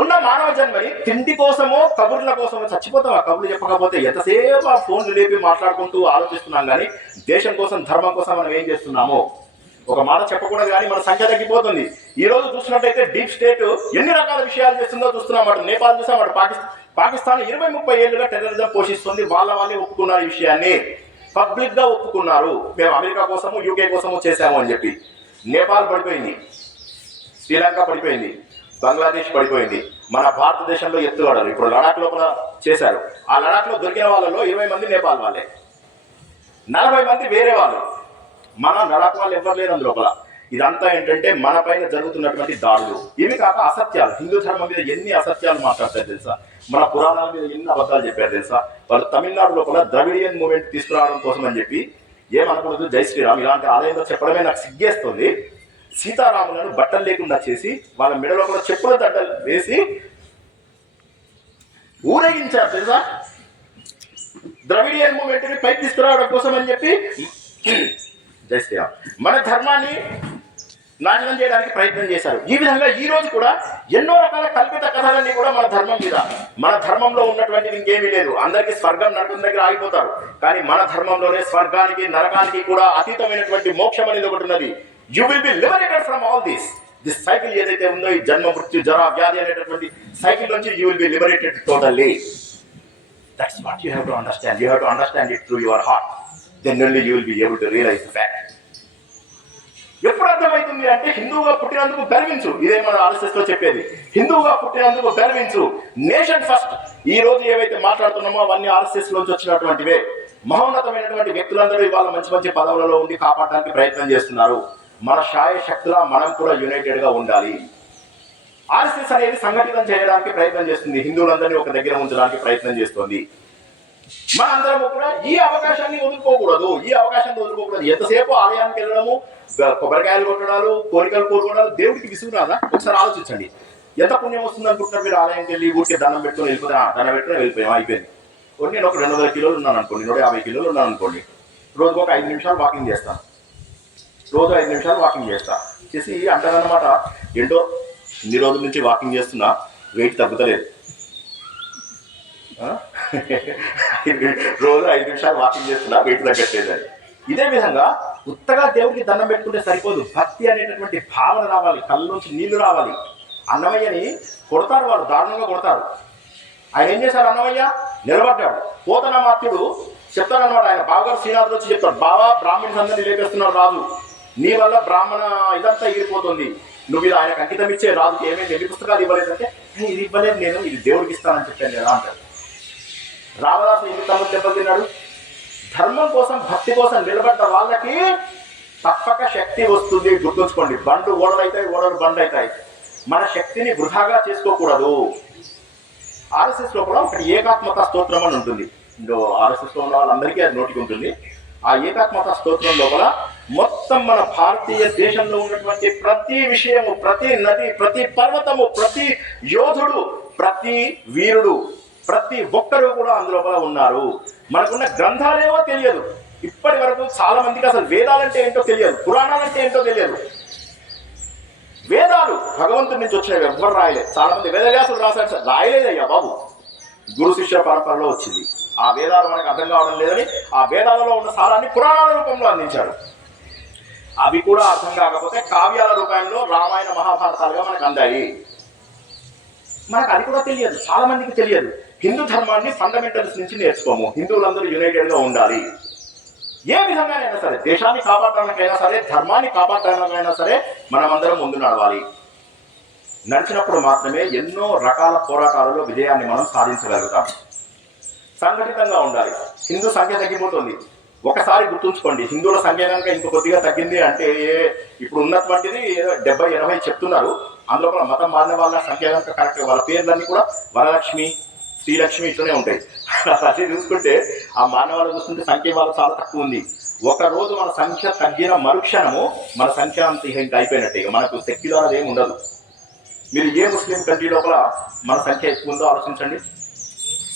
ఉన్న మానవ జన్మని తిండి కోసమో కబుర్ల కోసమో చచ్చిపోతాం. ఆ కబుర్లు చెప్పకపోతే ఎంతసేపు ఆ ఫోన్లు లేపి మాట్లాడుకుంటూ ఆలోచిస్తున్నాం కానీ దేశం కోసం ధర్మం కోసం మనం ఏం చేస్తున్నామో ఒక మాట చెప్పకూడదు. కానీ మన సంఖ్య తగ్గిపోతుంది. ఈ రోజు చూసినట్టయితే డీప్ స్టేట్ ఎన్ని రకాల విషయాలు చేస్తుందో చూస్తున్నాం. అటు నేపాల్ చూసాం, అటు పాకిస్తాన్ 20-30 ఏళ్ళుగా టెర్రరిజం పోషిస్తుంది. వాళ్ళే ఒప్పుకున్నారు ఈ విషయాన్ని, పబ్లిక్ గా ఒప్పుకున్నారు. మేము అమెరికా కోసము యూకే కోసము చేశాము అని చెప్పి. నేపాల్ పడిపోయింది, శ్రీలంక పడిపోయింది, బంగ్లాదేశ్ పడిపోయింది. మన భారతదేశంలో ఎత్తుగడలు ఇప్పుడు లడాక్ లోపల చేశారు. ఆ లడాక్ లో దొరికిన వాళ్ళలో 20 మంది నేపాల్ వాళ్ళే, 40 మంది వేరే వాళ్ళు. మన లడాక్ వాళ్ళు ఎవరు లేరు అందులోపల. ఇదంతా ఏంటంటే మన పైన జరుగుతున్నటువంటి దాడులు. ఇవి కాక అసత్యాలు. హిందూ ధర్మం మీద ఎన్ని అసత్యాలు మాట్లాడతారు తెలుసా? మన పురాణాల మీద ఎన్ని అబద్ధాలు చెప్పారు తెలుసా? వాళ్ళు తమిళనాడు లోపల ద్రవిడియన్ మూవ్మెంట్ తీసుకురావడం కోసం అని చెప్పి ఏమనకూడదు, జై శ్రీరామ్ ఇలాంటి ఆలయంలో చెప్పడమే నాకు సిగ్గేస్తుంది. సీతారాములను బట్టలు లేకుండా చేసి వాళ్ళ మెడ లోపల చెప్పుల దండలు వేసి ఊరేగించారు తెలుసా? ద్రవిడియన్ మూవ్మెంట్ ని పైకి తీసుకురావడం కోసం అని చెప్పి జై శ్రీరామ్ మన ధర్మాన్ని నాశనం చేయడానికి ప్రయత్నం చేశారు. ఈ విధంగా ఈ రోజు కూడా ఎన్నో రకాల కల్పిత కథలన్నీ కూడా మన ధర్మం మీద, మన ధర్మంలో ఉన్నటువంటిది ఇంకేమీ లేదు. అందరికీ స్వర్గం నరకం దగ్గర ఆగిపోతారు. కానీ మన ధర్మంలోనే స్వర్గానికి నరకానికి కూడా అతీతమైనటువంటి మోక్షం అనేది ఒకటి ఉన్నది. You will be liberated from all this cycle ఏదైతే ఉందో, ఈ జన్మ మృత్యు జర వ్యాధి అనేటటువంటి సైకిల్ నుంచి you will be liberated totally. That's what you have to understand. You have to understand it through your heart. Then only you will be able to realize the fact. ఎప్పుడు అర్థమవుతుంది అంటే హిందువుగా పుట్టినందుకు గర్వించు. ఇదే మన ఆర్ఎస్ఎస్ లో చెప్పేది, హిందువుగా పుట్టినందుకు గర్వించు, నేషన్ ఫస్ట్. ఈ రోజు ఏవైతే మాట్లాడుతున్నామో అవన్నీ ఆర్ఎస్ఎస్ లోంచి వచ్చినటువంటివే. మహోన్నతమైనటువంటి వ్యక్తులందరూ ఇవాళ మంచి మంచి పదవులలో ఉండి కాపాడడానికి ప్రయత్నం చేస్తున్నారు. మన శాయ శక్తుల మనం కూడా యునైటెడ్ గా ఉండాలి. ఆర్ఎస్ఎస్ అనేది సంఘటితం చేయడానికి ప్రయత్నం చేస్తుంది, హిందువులందరినీ ఒక దగ్గర ఉంచడానికి ప్రయత్నం చేస్తుంది. మనందరము కూడా ఈ అవకాశాన్ని వదులుకోకూడదు, ఈ అవకాశాన్ని వదులుకోకూడదు. ఎంతసేపు ఆలయానికి వెళ్ళడము, కొబ్బరికాయలు కొట్టడాలు, కోరికలు కోరుకోవడాలు దేవుడికి విసుగు రాదా? ఒకసారి ఆలోచించండి. ఎంత పుణ్యం వస్తుంది అనుకుంటున్నారు మీరు? ఆలయానికి వెళ్ళి ఊరికి దండం పెట్టుకుని వెళ్ళిపోతే దండం పెట్టుకుని వెళ్ళిపోయాం, అయిపోయింది. నేను ఒక 200 కిలోలు ఉన్నాను అనుకోండి, 150 కిలోలు ఉన్నాను అనుకోండి, రోజుకు ఒక 5 నిమిషాలు వాకింగ్ చేస్తాను. రోజు 5 నిమిషాలు వాకింగ్ చేసి అంటారన్నమాట, ఏంటో ఇన్ని రోజుల నుంచి వాకింగ్ చేస్తున్నా వెయిట్ తగ్గుతలేదు. రోజు 5 నిమిషాలు వాకింగ్ చేస్తున్నా వెయిట్ తగ్గట్లేదు. ఇదే విధంగా ఉత్తగా దేవుడికి దండం పెట్టుకుంటే సరిపోదు. భక్తి అనేటటువంటి భావన రావాలి, కళ్ళ నుంచి నీళ్లు రావాలి. అన్నమయ్యని కొడతారు, వాళ్ళు దారుణంగా కొడతారు. ఆయన ఏం చేశారు? అన్నమయ్య నిలబడ్డాడు. పోతనమాత్యుడు చెప్తారనమాట, ఆయన బావగారు శ్రీనాథుడు వచ్చి చెప్తాడు, బావా బ్రాహ్మణ్స్ అందరినీ లేపేస్తున్నారు రాజు, నీ వల్ల బ్రాహ్మణ ఇదంతా ఎగిరిపోతుంది, నువ్వు ఇది ఆయనకు అంకితం ఇచ్చే, రాజుకి ఏమేమి ఎన్ని పుస్తకాలు ఇవ్వలేదంటే, ఇది ఇవ్వలేదు నేను, ఇది దేవుడికి ఇస్తానని చెప్పాను కదా అంటాడు. రామదాసు ఎన్ని తమ్ముడు దెబ్బతిన్నాడు? ధర్మం కోసం భక్తి కోసం నిలబడ్డ వాళ్ళకి తప్పక శక్తి వస్తుంది. గుర్తుంచుకోండి, బండ్లు ఓడలైతాయి, ఓడలు బండ్లు అవుతాయి. మన శక్తిని వృధాగా చేసుకోకూడదు. ఆర్ఎస్ఎస్ లో కూడా ఒకటి ఏకాత్మత స్తోత్రం అని ఉంటుంది. ఆర్ఎస్ఎస్ లో ఉన్న వాళ్ళందరికీ అది నోటికి ఉంటుంది. ఆ ఏకాత్మత స్తోత్రం లోపల మొత్తం మన భారతీయ దేశంలో ఉన్నటువంటి ప్రతి విషయము, ప్రతి నది, ప్రతి పర్వతము, ప్రతి యోధుడు, ప్రతి వీరుడు, ప్రతి ఒక్కరూ కూడా అందులోపల ఉన్నారు. మనకున్న గ్రంథాలేవో తెలియదు. ఇప్పటి వరకు చాలా మందికి అసలు వేదాలంటే ఏంటో తెలియదు, పురాణాలంటే ఏంటో తెలియదు. వేదాలు భగవంతుడి నుంచి వచ్చినవి, ఎవ్వరు రాయలేదు. చాలా మంది వేదవ్యాసులు రాశారు, సార్ రాయలేదయ్యా బాబు, గురు శిష్య పరంపరలో వచ్చింది. ఆ వేదాలు మనకు అర్థం కావడం లేదని ఆ వేదాలలో ఉన్న సారాన్ని పురాణాల రూపంలో అందించాడు. అవి కూడా అర్థం కాకపోతే కావ్యాల రూపంలో రామాయణ మహాభారతాలుగా మనకు అందాయి. మనకు అది కూడా తెలియదు, చాలా మందికి తెలియదు. హిందూ ధర్మాన్ని ఫండమెంటల్స్ నుంచి నేర్చుకోము. హిందువులందరూ యునైటెడ్ గా ఉండాలి. ఏ విధంగానైనా సరే, దేశాన్ని కాపాడడానికైనా సరే, ధర్మాన్ని కాపాడడానికైనా సరే మనమందరం ముందు నడవాలి. నడిచినప్పుడు మాత్రమే ఎన్నో రకాల పోరాటాలలో విజయాన్ని మనం సాధించగలుగుతాం. సంఘటితంగా ఉండాలి. హిందూ సంఖ్య తగ్గిపోతుంది. ఒకసారి గుర్తుంచుకోండి, హిందువుల సంఖ్య కనుక ఇంక కొద్దిగా తగ్గింది అంటే, ఇప్పుడు ఉన్నటువంటిది 70-80 చెప్తున్నారు. అందులో కూడా మతం మారిన వాళ్ళ సంఖ్య కనుక కరెక్ట్, వాళ్ళ పేర్లన్నీ కూడా వరలక్ష్మి, శ్రీలక్ష్మి ఇట్లనే ఉంటాయి. అదే చూసుకుంటే ఆ మానవాళ్ళు చూస్తుంటే సంఖ్య వాళ్ళు చాలా తక్కువ ఉంది. ఒక రోజు మన సంఖ్య తగ్గిన మరుక్షణము మన సంఖ్య అంత ఇంకా అయిపోయినట్టే. ఇక మనకు సెక్యులర్ అదేమి ఉండదు. మీరు ఏ ముస్లిం కంట్రీ లోపల మన సంఖ్య ఎక్కువ ఉందో ఆలోచించండి.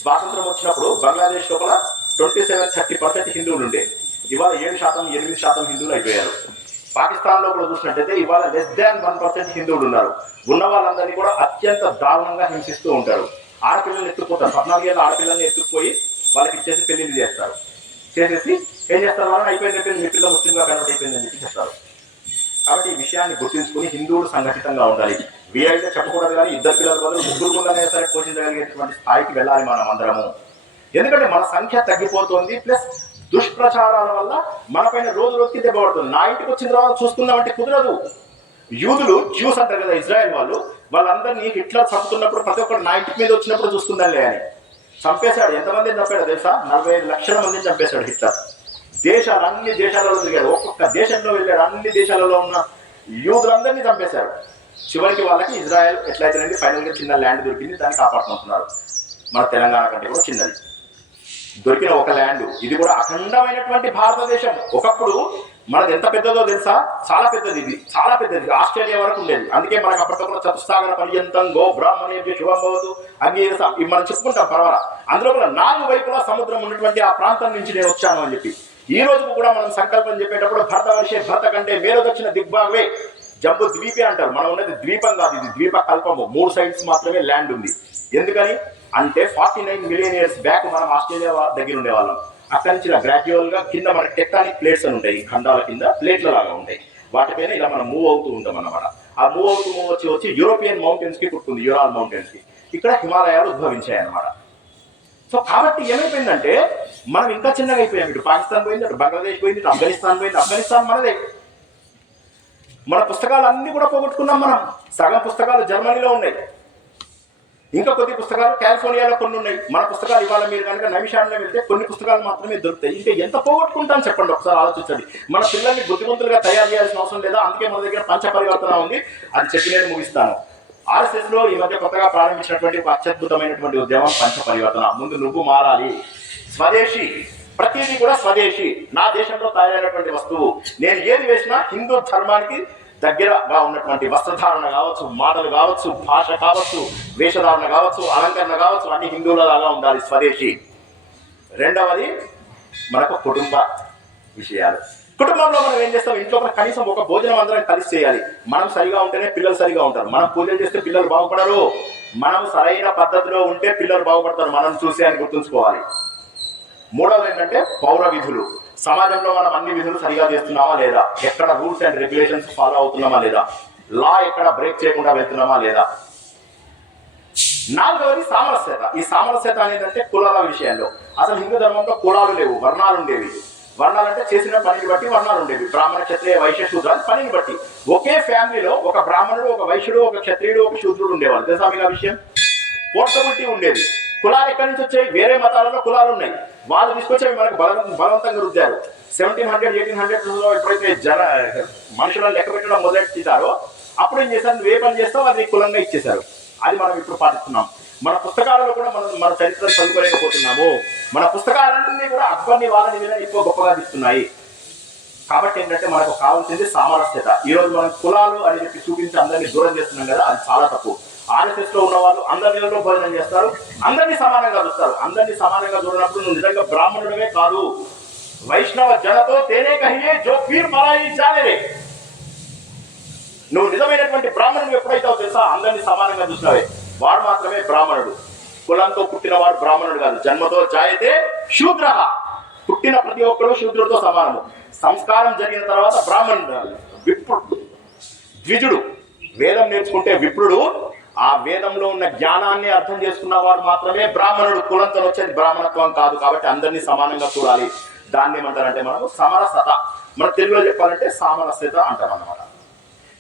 స్వాతంత్రం వచ్చినప్పుడు బంగ్లాదేశ్ లోపల 27-30% హిందువులు ఉండే, ఇవాళ 7%-8% హిందువులు అయిపోయారు. పాకిస్తాన్ లో కూడా చూసినట్టయితే ఇవాళ <1% హిందువులు ఉన్నారు. ఉన్న వాళ్ళందరినీ కూడా అత్యంత దారుణంగా హింసిస్తూ ఉంటారు. ఆడపిల్లల్ని ఎత్తుకుపోతారు, 14 ఏళ్ళ ఆడపిల్లల్ని ఎత్తుకుపోయి వాళ్ళకి ఇచ్చేసి పెళ్లిళ్ళు చేస్తారు. చేసేసి ఏం చేస్తారు, వాళ్ళని అయిపోయింది మీ పిల్ల ముస్లింగా కన్వర్ట్ అయిపోయిందని చెప్పి చెప్తారు. కాబట్టి ఈ విషయాన్ని గుర్తుంచుకుని హిందువులు సంఘటితంగా ఉండాలి. వీలైతే చెప్పకూడదు కానీ ఇద్దరు పిల్లల బదులు ముగ్గురు పిల్లలనే సరే పోషించగలిగేటువంటి స్థాయికి వెళ్ళాలి మనం అందరము. ఎందుకంటే మన సంఖ్య తగ్గిపోతుంది, ప్లస్ దుష్ప్రచారాల వల్ల మన పైన రోజు రోజుకి దెబ్బపడుతుంది. నా ఇంటికి వచ్చిన తర్వాత చూసుకుందామంటే కుదరదు. యూదులు జ్యూస్ అంటారు కదా, ఇజ్రాయెల్ వాళ్ళందరినీ హిట్లర్ చంపుతున్నప్పుడు ప్రతి ఒక్కరు నా ఇంటి మీద వచ్చినప్పుడు చూసుకుందాంలే అని చంపేశాడు. ఎంతమందిని చంపాడు తెలుసా? 45 లక్షల మందిని చంపేశాడు హిట్లర్. అన్ని దేశాలలో తిరిగాడు, ఒక్కొక్క దేశంలో వెళ్ళాడు, అన్ని దేశాలలో ఉన్న యూదులందరినీ చంపేశాడు. చివరికి వాళ్ళకి ఇజ్రాయెల్ ఎట్లయితేనండి ఫైనల్గా చిన్న ల్యాండ్ దొరికింది, దాన్ని కాపాడుకుంటున్నారు. మన తెలంగాణ కంటే కూడా చిన్నది దొరికిన ఒక ల్యాండ్, ఇది కూడా అఖండమైనటువంటి భారతదేశం. ఒకప్పుడు మనది ఎంత పెద్దదో తెలుసా? చాలా పెద్దది, ఇది చాలా పెద్దది, ఆస్ట్రేలియా వరకు ఉండేది. అందుకే మనకు అప్పటికప్పుడు చతుస్సాగర పర్యంతం గో బ్రాహ్మణేభ్యో శుభం భవతు అంగీరస ఇవి మనం చెప్పుకుంటాం పర్వాలా. అందులో కూడా 4 వైపులా సముద్రం ఉన్నటువంటి ఆ ప్రాంతం నుంచి నేను వచ్చాను అని చెప్పి ఈ రోజుకు కూడా మనం సంకల్పం చెప్పేటప్పుడు భరత కంటే మేరొచ్చిన దిగ్భాగవే జంబు ద్వీపే అంటారు. మనం ఉన్నది ద్వీపం కాదు, ఇది ద్వీప కల్పము. 3 సైడ్స్ మాత్రమే ల్యాండ్ ఉంది. ఎందుకని అంటే 49 మిలియన్ ఇయర్స్ బ్యాక్ మనం ఆస్ట్రేలియా దగ్గర ఉండేవాళ్ళం. అక్కడి నుంచి ఇలా గ్రాడ్యువల్ గా కింద మన టెక్టానిక్ ప్లేట్స్ అని ఉంటాయి, ఖండాల కింద ప్లేట్ల లాగా ఉంటాయి. వాటిపైన ఇలా మనం మూవ్ అవుతూ ఉంటాం అన్నమాట. ఆ మూవ్ వచ్చి యూరోపియన్ మౌంటైన్స్ కి పుట్టుకుంది, యూరాల్ మౌంటైన్స్ కి. ఇక్కడ హిమాలయాలు ఉద్భవించాయి అన్నమాట. సో కాబట్టి ఏమైపోయిందంటే మనం ఇంకా చిన్నగా అయిపోయాం. ఇటు పాకిస్తాన్ పోయింది, అటు బంగ్లాదేశ్ పోయింది, ఇటు ఆఫ్ఘనిస్తాన్ పోయింది. ఆఫ్ఘనిస్తాన్ మనదే. మన పుస్తకాలు అన్ని కూడా పోగొట్టుకున్నాం మనం. సగం పుస్తకాలు జర్మనీలో ఉన్నాయి, ఇంకా కొద్ది పుస్తకాలు కాలిఫోర్నియాలో కొన్ని ఉన్నాయి. మన పుస్తకాలు ఇవాళ మీరు కనుక నైమిషాల్లో వెళ్తే కొన్ని పుస్తకాలు మాత్రమే దొరుకుతాయి. ఇంకా ఎంత పోగొట్టుకుంటాం చెప్పండి, ఒకసారి ఆలోచించండి. మన పిల్లల్ని బుద్ధిమంతులుగా తయారు చేయాల్సిన అవసరం లేదా? అందుకే మన దగ్గర పంచ పరివర్తన ఉంది, అది చెప్పి నేను ముగిస్తాను. ఆర్ఎస్ఎస్ లో ఈ మధ్య కొత్తగా ప్రారంభించినటువంటి ఒక అత్యద్భుతమైనటువంటి ఉద్యమం పంచ పరివర్తన. ముందు నువ్వు మారాలి, స్వదేశీ, ప్రతిదీ కూడా స్వదేశీ, నా దేశంలో తయారైనటువంటి వస్తువు. నేను ఏది వేసినా హిందూ ధర్మానికి దగ్గరగా ఉన్నటువంటి వస్త్రధారణ కావచ్చు, మాటలు కావచ్చు, భాష కావచ్చు, వేషధారణ కావచ్చు, అలంకరణ కావచ్చు, అన్ని హిందువులలాగా ఉండాలి, స్వదేశీ. రెండవది మనకు కుటుంబ విషయాలు. కుటుంబంలో మనం ఏం చేస్తాం, ఇంట్లో కనీసం ఒక భోజనం అందరం కలిసి చేయాలి. మనం సరిగా ఉంటేనే పిల్లలు సరిగా ఉంటారు. మనం పూజలు చేస్తే పిల్లలు బాగుపడరు. మనం సరైన పద్ధతిలో ఉంటే పిల్లలు బాగుపడతారు, మనం చూసే అని గుర్తుంచుకోవాలి. మూడవది ఏంటంటే పౌర విధులు. సమాజంలో మనం అన్ని విధులు సరిగా చేస్తున్నామా లేదా, ఎక్కడ రూల్స్ అండ్ రెగ్యులేషన్స్ ఫాలో అవుతున్నామా లేదా, లా ఎక్కడ బ్రేక్ చేయకుండా వెళ్తున్నామా లేదా. నాలుగవది సామరస్యత. ఈ సామరస్యత అనేది కులాల విషయంలో. అసలు హిందూ ధర్మంలో కులాలు లేవు, వర్ణాలు ఉండేవి. వర్ణాలు అంటే చేసిన పనిని బట్టి వర్ణాలు ఉండేవి. బ్రాహ్మణ, క్షత్రియ, వైశ్య, శూద్రాలు పనిని బట్టి. ఒకే ఫ్యామిలీలో ఒక బ్రాహ్మణుడు, ఒక వైశ్యుడు, ఒక క్షత్రియుడు, ఒక శూద్రుడు ఉండేవాళ్ళు. తెలుసా మీకు ఆ విషయం? పోర్టబిలిటీ ఉండేది. కులాలు ఎక్కడి నుంచి వచ్చాయి? వేరే మతాలలో కులాలు ఉన్నాయి, వాళ్ళు తీసుకొచ్చేవి మనకు బలవంతంగా రుద్దారు. 1700, 1800 ఎప్పుడైతే మనుషులను లెక్క పెట్టడం మొదలెట్టారో అప్పుడు ఏం చేశారు, నువ్వు ఏ పని చేస్తావు అది కులంగా ఇచ్చేశారు. అది మనం ఇప్పుడు పాటిస్తున్నాం. మన పుస్తకాలలో కూడా మన చరిత్రను చదువుకోలేకపోతున్నాము. మన పుస్తకాలన్నీ కూడా అక్బర్ని వాళ్ళని మీద ఎక్కువ గొప్పగా తీస్తున్నాయి. కాబట్టి ఏంటంటే మనకు కావాల్సింది సామరస్యత. ఈ రోజు మనం కులాలు అని చెప్పి చూపించి అందరినీ దూరం చేస్తున్నాం కదా, అది చాలా తప్పు. ఆర్ఎస్ఎస్ లో ఉన్న వాళ్ళు అందరిలో భోజనం చేస్తారు, అందరినీ సమానంగా చూస్తారు. అందరినీ సమానంగా చూడనప్పుడు నువ్వు నిజంగా బ్రాహ్మణుడివే కాదు. వైష్ణవ జనతో తేనే కహియే జో పీర్ మరాయి జానేరే. నువ్వు నిజమైనటువంటి బ్రాహ్మణుడు ఎప్పుడైతే తెలుసా, అందరినీ సమానంగా చూసినవే, వాడు మాత్రమే బ్రాహ్మణుడు. కులంతో పుట్టినవాడు బ్రాహ్మణుడు కాదు. జన్మతో జాయతే శూద్ర. పుట్టిన ప్రతి ఒక్కరు శూద్రుడితో సమానము. సంస్కారం జరిగిన తర్వాత బ్రాహ్మణుడు, విప్రుడు, ద్విజుడు. వేదం నేర్చుకుంటే విప్రుడు, ఆ వేదంలో ఉన్న జ్ఞానాన్ని అర్థం చేసుకున్న వాడు మాత్రమే బ్రాహ్మణుడు. కులంతో వచ్చేది బ్రాహ్మణత్వం కాదు. కాబట్టి అందరినీ సమానంగా చూడాలి. దాన్ని ఏమంటారంటే మనము సమరసత. మన తెలుగులో చెప్పాలంటే సామరస్యత అంటాం అన్నమాట.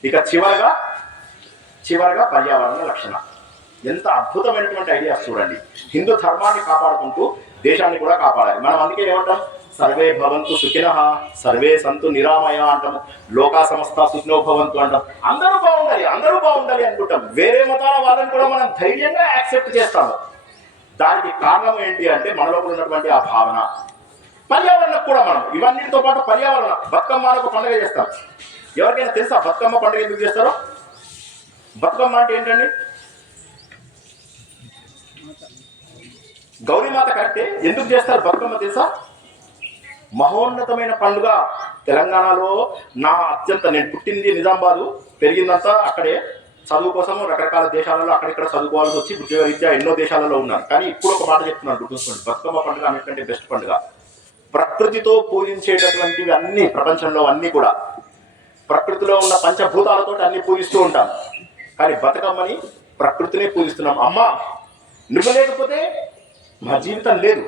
ఇక చివరగా పర్యావరణ రక్షణ. ఎంత అద్భుతమైనటువంటి ఐడియాస్ చూడండి. హిందూ ధర్మాన్ని కాపాడుకుంటూ దేశాన్ని కూడా కాపాడాలి. మనం అందుకే ఏమంటాం, సర్వే భవంతు సుఖినః, సర్వే సంతు నిరామయ అంటాము. లోకా సమస్త సుఖినో భవంతు అంటాం. అందరూ బాగుండాలి అనుకుంటాం. వేరే మతాల వాళ్ళని కూడా మనం ధైర్యంగా యాక్సెప్ట్ చేస్తాము. దానికి కారణం ఏంటి అంటే మనలో ఉన్నటువంటి ఆ భావన. పర్యావరణం కూడా మనం ఇవన్నిటితో పాటు పర్యావరణ బతుకమ్మ ఒక పండుగ చేస్తాం. ఎవరికైనా తెలుసా బతుకమ్మ పండుగ ఎందుకు చేస్తారో? బతుకమ్మ అంటే ఏంటండి? గౌరీమాత కట్టే ఎందుకు చేస్తారు బతుకమ్మ తెలుసా? మహోన్నతమైన పండుగ. తెలంగాణలో నేను పుట్టింది నిజామాబాదు, పెరిగిందంతా అక్కడే. చదువు కోసం రకరకాల దేశాలలో అక్కడిక్కడ చదువుకోవాల్సి వచ్చి ఉద్యోగరీత్యా ఎన్నో దేశాలలో ఉన్నాను. కానీ ఇప్పుడు ఒక మాట చెప్తున్నాను, గుర్తుంచుకోండి. బతుకమ్మ పండుగ అన్నిటికంటే బెస్ట్ పండుగ. ప్రకృతితో పూజించేటటువంటివి అన్ని ప్రపంచంలో అన్ని కూడా ప్రకృతిలో ఉన్న పంచభూతాలతో అన్ని పూజిస్తూ ఉంటాం. కానీ బతుకమ్మని ప్రకృతినే పూజిస్తున్నాం. అమ్మ నువ్వు లేకపోతే మా జీవితం లేదు.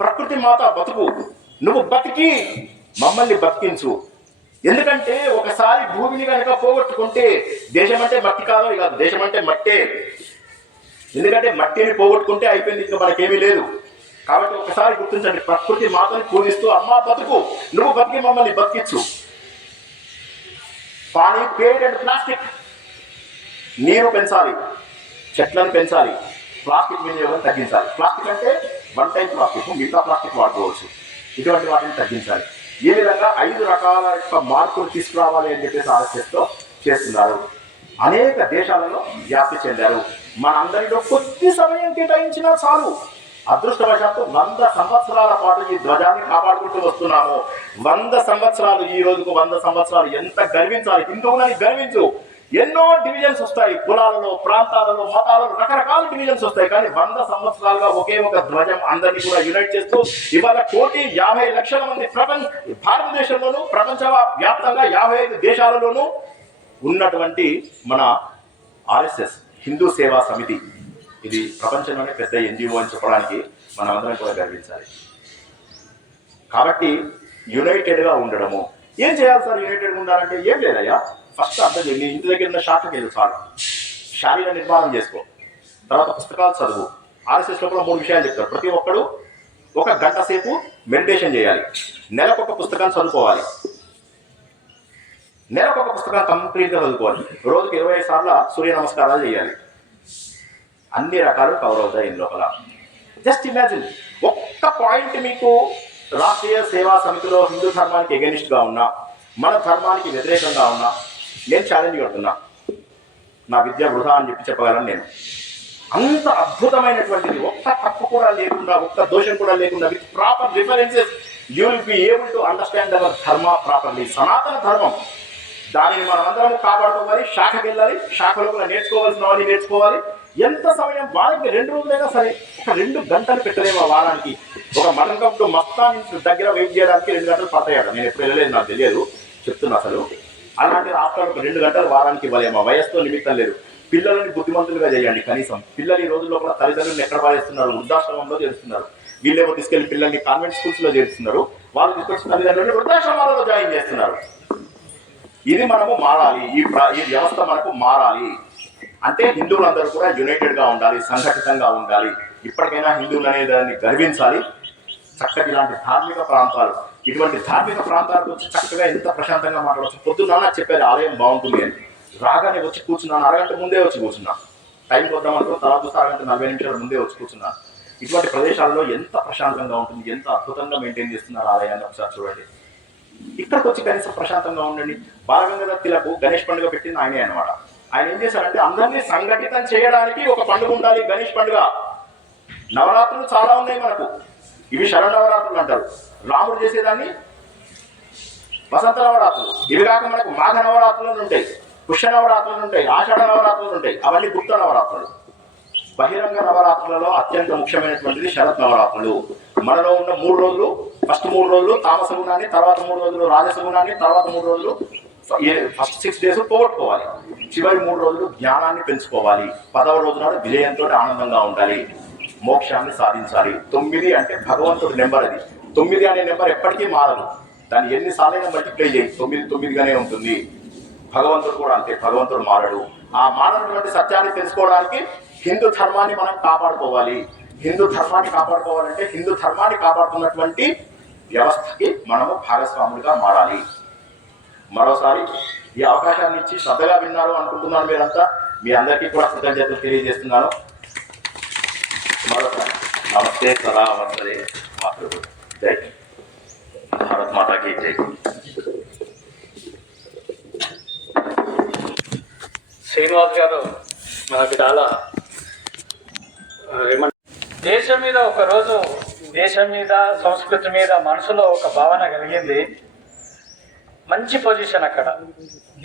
ప్రకృతి మాత బతుకు, నువ్వు బతికి మమ్మల్ని బతికించు. ఎందుకంటే ఒకసారి భూమిని కనుక పోగొట్టుకుంటే దేశం అంటే మట్టి కాదు, ఇక దేశం అంటే మట్టే. ఎందుకంటే మట్టిని పోగొట్టుకుంటే అయిపోయింది, ఇంకా మనకేమీ లేదు. కాబట్టి ఒకసారి గుర్తించండి, ప్రకృతి మాతని పూజిస్తూ అమ్మ బతుకు, నువ్వు బతికి మమ్మల్ని బతికించు. పానీ, పేడ్ అండ్ ప్లాస్టిక్, నీరు పెంచాలి, చెట్లను పెంచాలి, ప్లాస్టిక్ వినియోగం తగ్గించాలి. ప్లాస్టిక్ అంటే వన్ టైం ప్లాస్టిక్, మిగతా ప్లాస్టిక్ వాడుకోవచ్చు. ఇటువంటి వాటిని తగ్గించాలి. ఈ విధంగా 5 రకాల మార్పులు తీసుకురావాలి అని చెప్పేసి ఆలోచనతో చేస్తున్నారు. అనేక దేశాలలో వ్యాప్తి చెందారు. మనందరిలో కొద్ది సమయం కేటాయించినా చాలు. అదృష్టవశాత్తు 100 సంవత్సరాల పాటు ఈ ధ్వజాన్ని కాపాడుకుంటూ వస్తున్నాము. 100 సంవత్సరాలు, ఈ రోజుకు 100 సంవత్సరాలు. ఎంత గర్వించాలి, హిందువులని గర్వించు. ఎన్నో డివిజన్స్ వస్తాయి, కులాలలో, ప్రాంతాలలో, మతాలలో రకరకాల డివిజన్స్ వస్తాయి. కానీ 100 సంవత్సరాలుగా ఒకే ఒక ధ్వజం అందరినీ కూడా యునైట్ చేస్తూ ఇవాళ 1,50,00,000 మంది భారతదేశంలోనూ ప్రపంచ వ్యాప్తంగా 55 దేశాలలోనూ ఉన్నటువంటి మన RSS హిందూ సేవా సమితి, ఇది ప్రపంచంలోనే పెద్ద NGO అని చెప్పడానికి మనమందరం కూడా గర్వించాలి. కాబట్టి యునైటెడ్గా ఉండడము. ఏం చేయాలి సార్ యునైటెడ్గా ఉండాలంటే? ఏం లేదయ్యా, ఫస్ట్ అర్థం చేయండి. ఇంటి దగ్గర ఉన్న శాఖకి వెళ్ళు చాలు. శారీర నిర్మాణం చేసుకో, తర్వాత పుస్తకాలు చదువు. RSSలో కూడా 3 విషయాలు చెప్తారు. ప్రతి ఒక్కడు 1 గంట సేపు మెడిటేషన్ చేయాలి, నెలకొక పుస్తకాన్ని చదువుకోవాలి, నెలకొక పుస్తకాన్ని కంప్లీట్గా చదువుకోవాలి, రోజుకి 25 సార్లు సూర్య నమస్కారాలు చేయాలి. అన్ని రకాలు కవర్ అవుతాయి ఈ లోపల. జస్ట్ ఇమాజిన్, ఒక్క పాయింట్ మీకు రాష్ట్రీయ సేవా సమితిలో హిందూ ధర్మానికి ఎగెనిస్ట్గా ఉన్నా, మన ధర్మానికి వ్యతిరేకంగా ఉన్నా, నేను ఛాలెంజ్ కడుతున్నా. నా విద్య వృధా అని చెప్పగలను నేను. అంత అద్భుతమైనటువంటిది, ఒక్క తప్పు కూడా లేకుండా, ఒక్క దోషం కూడా లేకుండా, with proper references you will be able to understand our ధర్మ ప్రాపర్లీ. సనాతన ధర్మం, దానిని మనమందరం కాపాడుకోవాలి. శాఖకి వెళ్ళాలి, శాఖలో కూడా నేర్చుకోవాల్సినవన్నీ నేర్చుకోవాలి. ఎంత సమయం, వారానికి 2 రోజులైనా సరే, ఒక 2 గంటలు పెట్టలేము వారానికి. ఒక మటన్ కప్ మస్తాన్ దగ్గర వెయిట్ చేయడానికి 2 గంటలు పడతాయట. నేను ఎప్పుడు వెళ్ళలేదు, నాకు తెలియదు, చెప్తున్నా. అసలు అలాంటి రాష్ట్రాలు ఒక 2 గంటలు వారానికి ఇవ్వలేమా? వయస్సుతో నిమిత్తం లేదు. పిల్లలని బుద్ధిమంతులుగా చేయండి. కనీసం పిల్లలు ఈ రోజుల్లో కూడా తల్లిదండ్రులను ఎక్కడ పారేస్తున్నారు? వృద్ధాశ్రమంలో చేరుస్తున్నారు. వీళ్ళేమో తీసుకెళ్లి పిల్లల్ని కాన్వెంట్ స్కూల్స్లో చేరుస్తున్నారు. వాళ్ళు తీసుకొచ్చిన తల్లిదండ్రులని వృద్ధాశ్రమాలలో జాయిన్ చేస్తున్నారు. ఇది మనము మారాలి. ఈ వ్యవస్థ మనకు మారాలి. అంటే హిందువులందరూ కూడా యునైటెడ్గా ఉండాలి, సంఘటితంగా ఉండాలి. ఇప్పటికైనా హిందువులు అనే దాన్ని గర్వించాలి. చక్కటి ఇలాంటి ధార్మిక ప్రాంతాలు, ఇటువంటి ధార్మిక ప్రాంతాలకు వచ్చి చక్కగా ఎంత ప్రశాంతంగా మాట్లాడవచ్చు. పొద్దున్న నాకు చెప్పారు ఆలయం బాగుంటుంది అని. రాగానే వచ్చి కూర్చున్నాను, అరగంట ముందే వచ్చి కూర్చున్నాను. టైం కొద్దాం అనుకో, తర్వాత చూస్తే అరగంట 40 నిమిషాల ముందే వచ్చి కూర్చున్నాను. ఇటువంటి ప్రదేశాల్లో ఎంత ప్రశాంతంగా ఉంటుంది, ఎంత అద్భుతంగా మెయింటైన్ చేస్తున్నారు ఆలయాన్ని ఒకసారి చూడండి. ఇక్కడికి వచ్చి కనీసం ప్రశాంతంగా ఉండండి. బాలగంగాధర్ తిలక్ గణేష్ పండుగ పెట్టింది ఆయనే అనమాట. ఆయన ఏం చేశారంటే అందరినీ సంఘటితం చేయడానికి ఒక పండుగ ఉండాలి, గణేష్ పండుగ. నవరాత్రులు చాలా ఉన్నాయి మనకు, ఇవి శరన్నవరాత్రులు అంటారు. రాముడు చేసేదాన్ని వసంత నవరాత్రులు. ఇవి కాక మనకు మాఘ నవరాత్రులు ఉంటాయి, పుష్య నవరాత్రులు ఉంటాయి, ఆషాఢ నవరాత్రులు ఉంటాయి. అవన్నీ గుప్త నవరాత్రులు. బహిరంగ నవరాత్రులలో అత్యంత ముఖ్యమైనటువంటిది శరత్ నవరాత్రులు. మనలో ఉన్న 3 రోజులు, ఫస్ట్ 3 రోజులు తామస గుణాన్ని, తర్వాత 3 రోజులు రాజస గుణాన్ని, తర్వాత 3 రోజులు ఫస్ట్ 6 డేస్ పోగొట్టుకోవాలి. చివరి 3 రోజులు జ్ఞానాన్ని పెంచుకోవాలి. 10వ రోజు నాడు విజయంతో ఆనందంగా ఉండాలి, మోక్షాన్ని సాధించాలి. 9 అంటే భగవంతుడి నెంబర్. అది 9 అనే నెంబర్ ఎప్పటికీ మారదు. దాన్ని ఎన్నిసార్లైనా మల్టిప్లై చేయి, 9 9గానే ఉంటుంది. భగవంతుడు కూడా అంతే, భగవంతుడు మారడు. ఆ మారనటువంటి సత్యాన్ని తెలుసుకోవడానికి హిందూ ధర్మాన్ని మనం కాపాడుకోవాలి. హిందూ ధర్మాన్ని కాపాడుకోవాలంటే హిందూ ధర్మాన్ని కాపాడుతున్నటువంటి వ్యవస్థకి మనము భాగస్వాములుగా మారాలి. మరోసారి ఈ అవకాశాన్ని ఇచ్చి శ్రద్ధగా విన్నారు అనుకుంటున్నాను. మీరంతా, మీ అందరికీ కూడా కృతజ్ఞతలు తెలియజేస్తున్నాను. మరోసారి నమస్తే సదా వత్సలే మాతృభూమి. జై భారత్ మాతాకి జై. శ్రీనివాస్ గారు మనకు చాలా దేశం మీద ఒకరోజు దేశం మీద సంస్కృతి మీద మనసులో ఒక భావన కలిగింది. మంచి పొజిషన్ అక్కడ,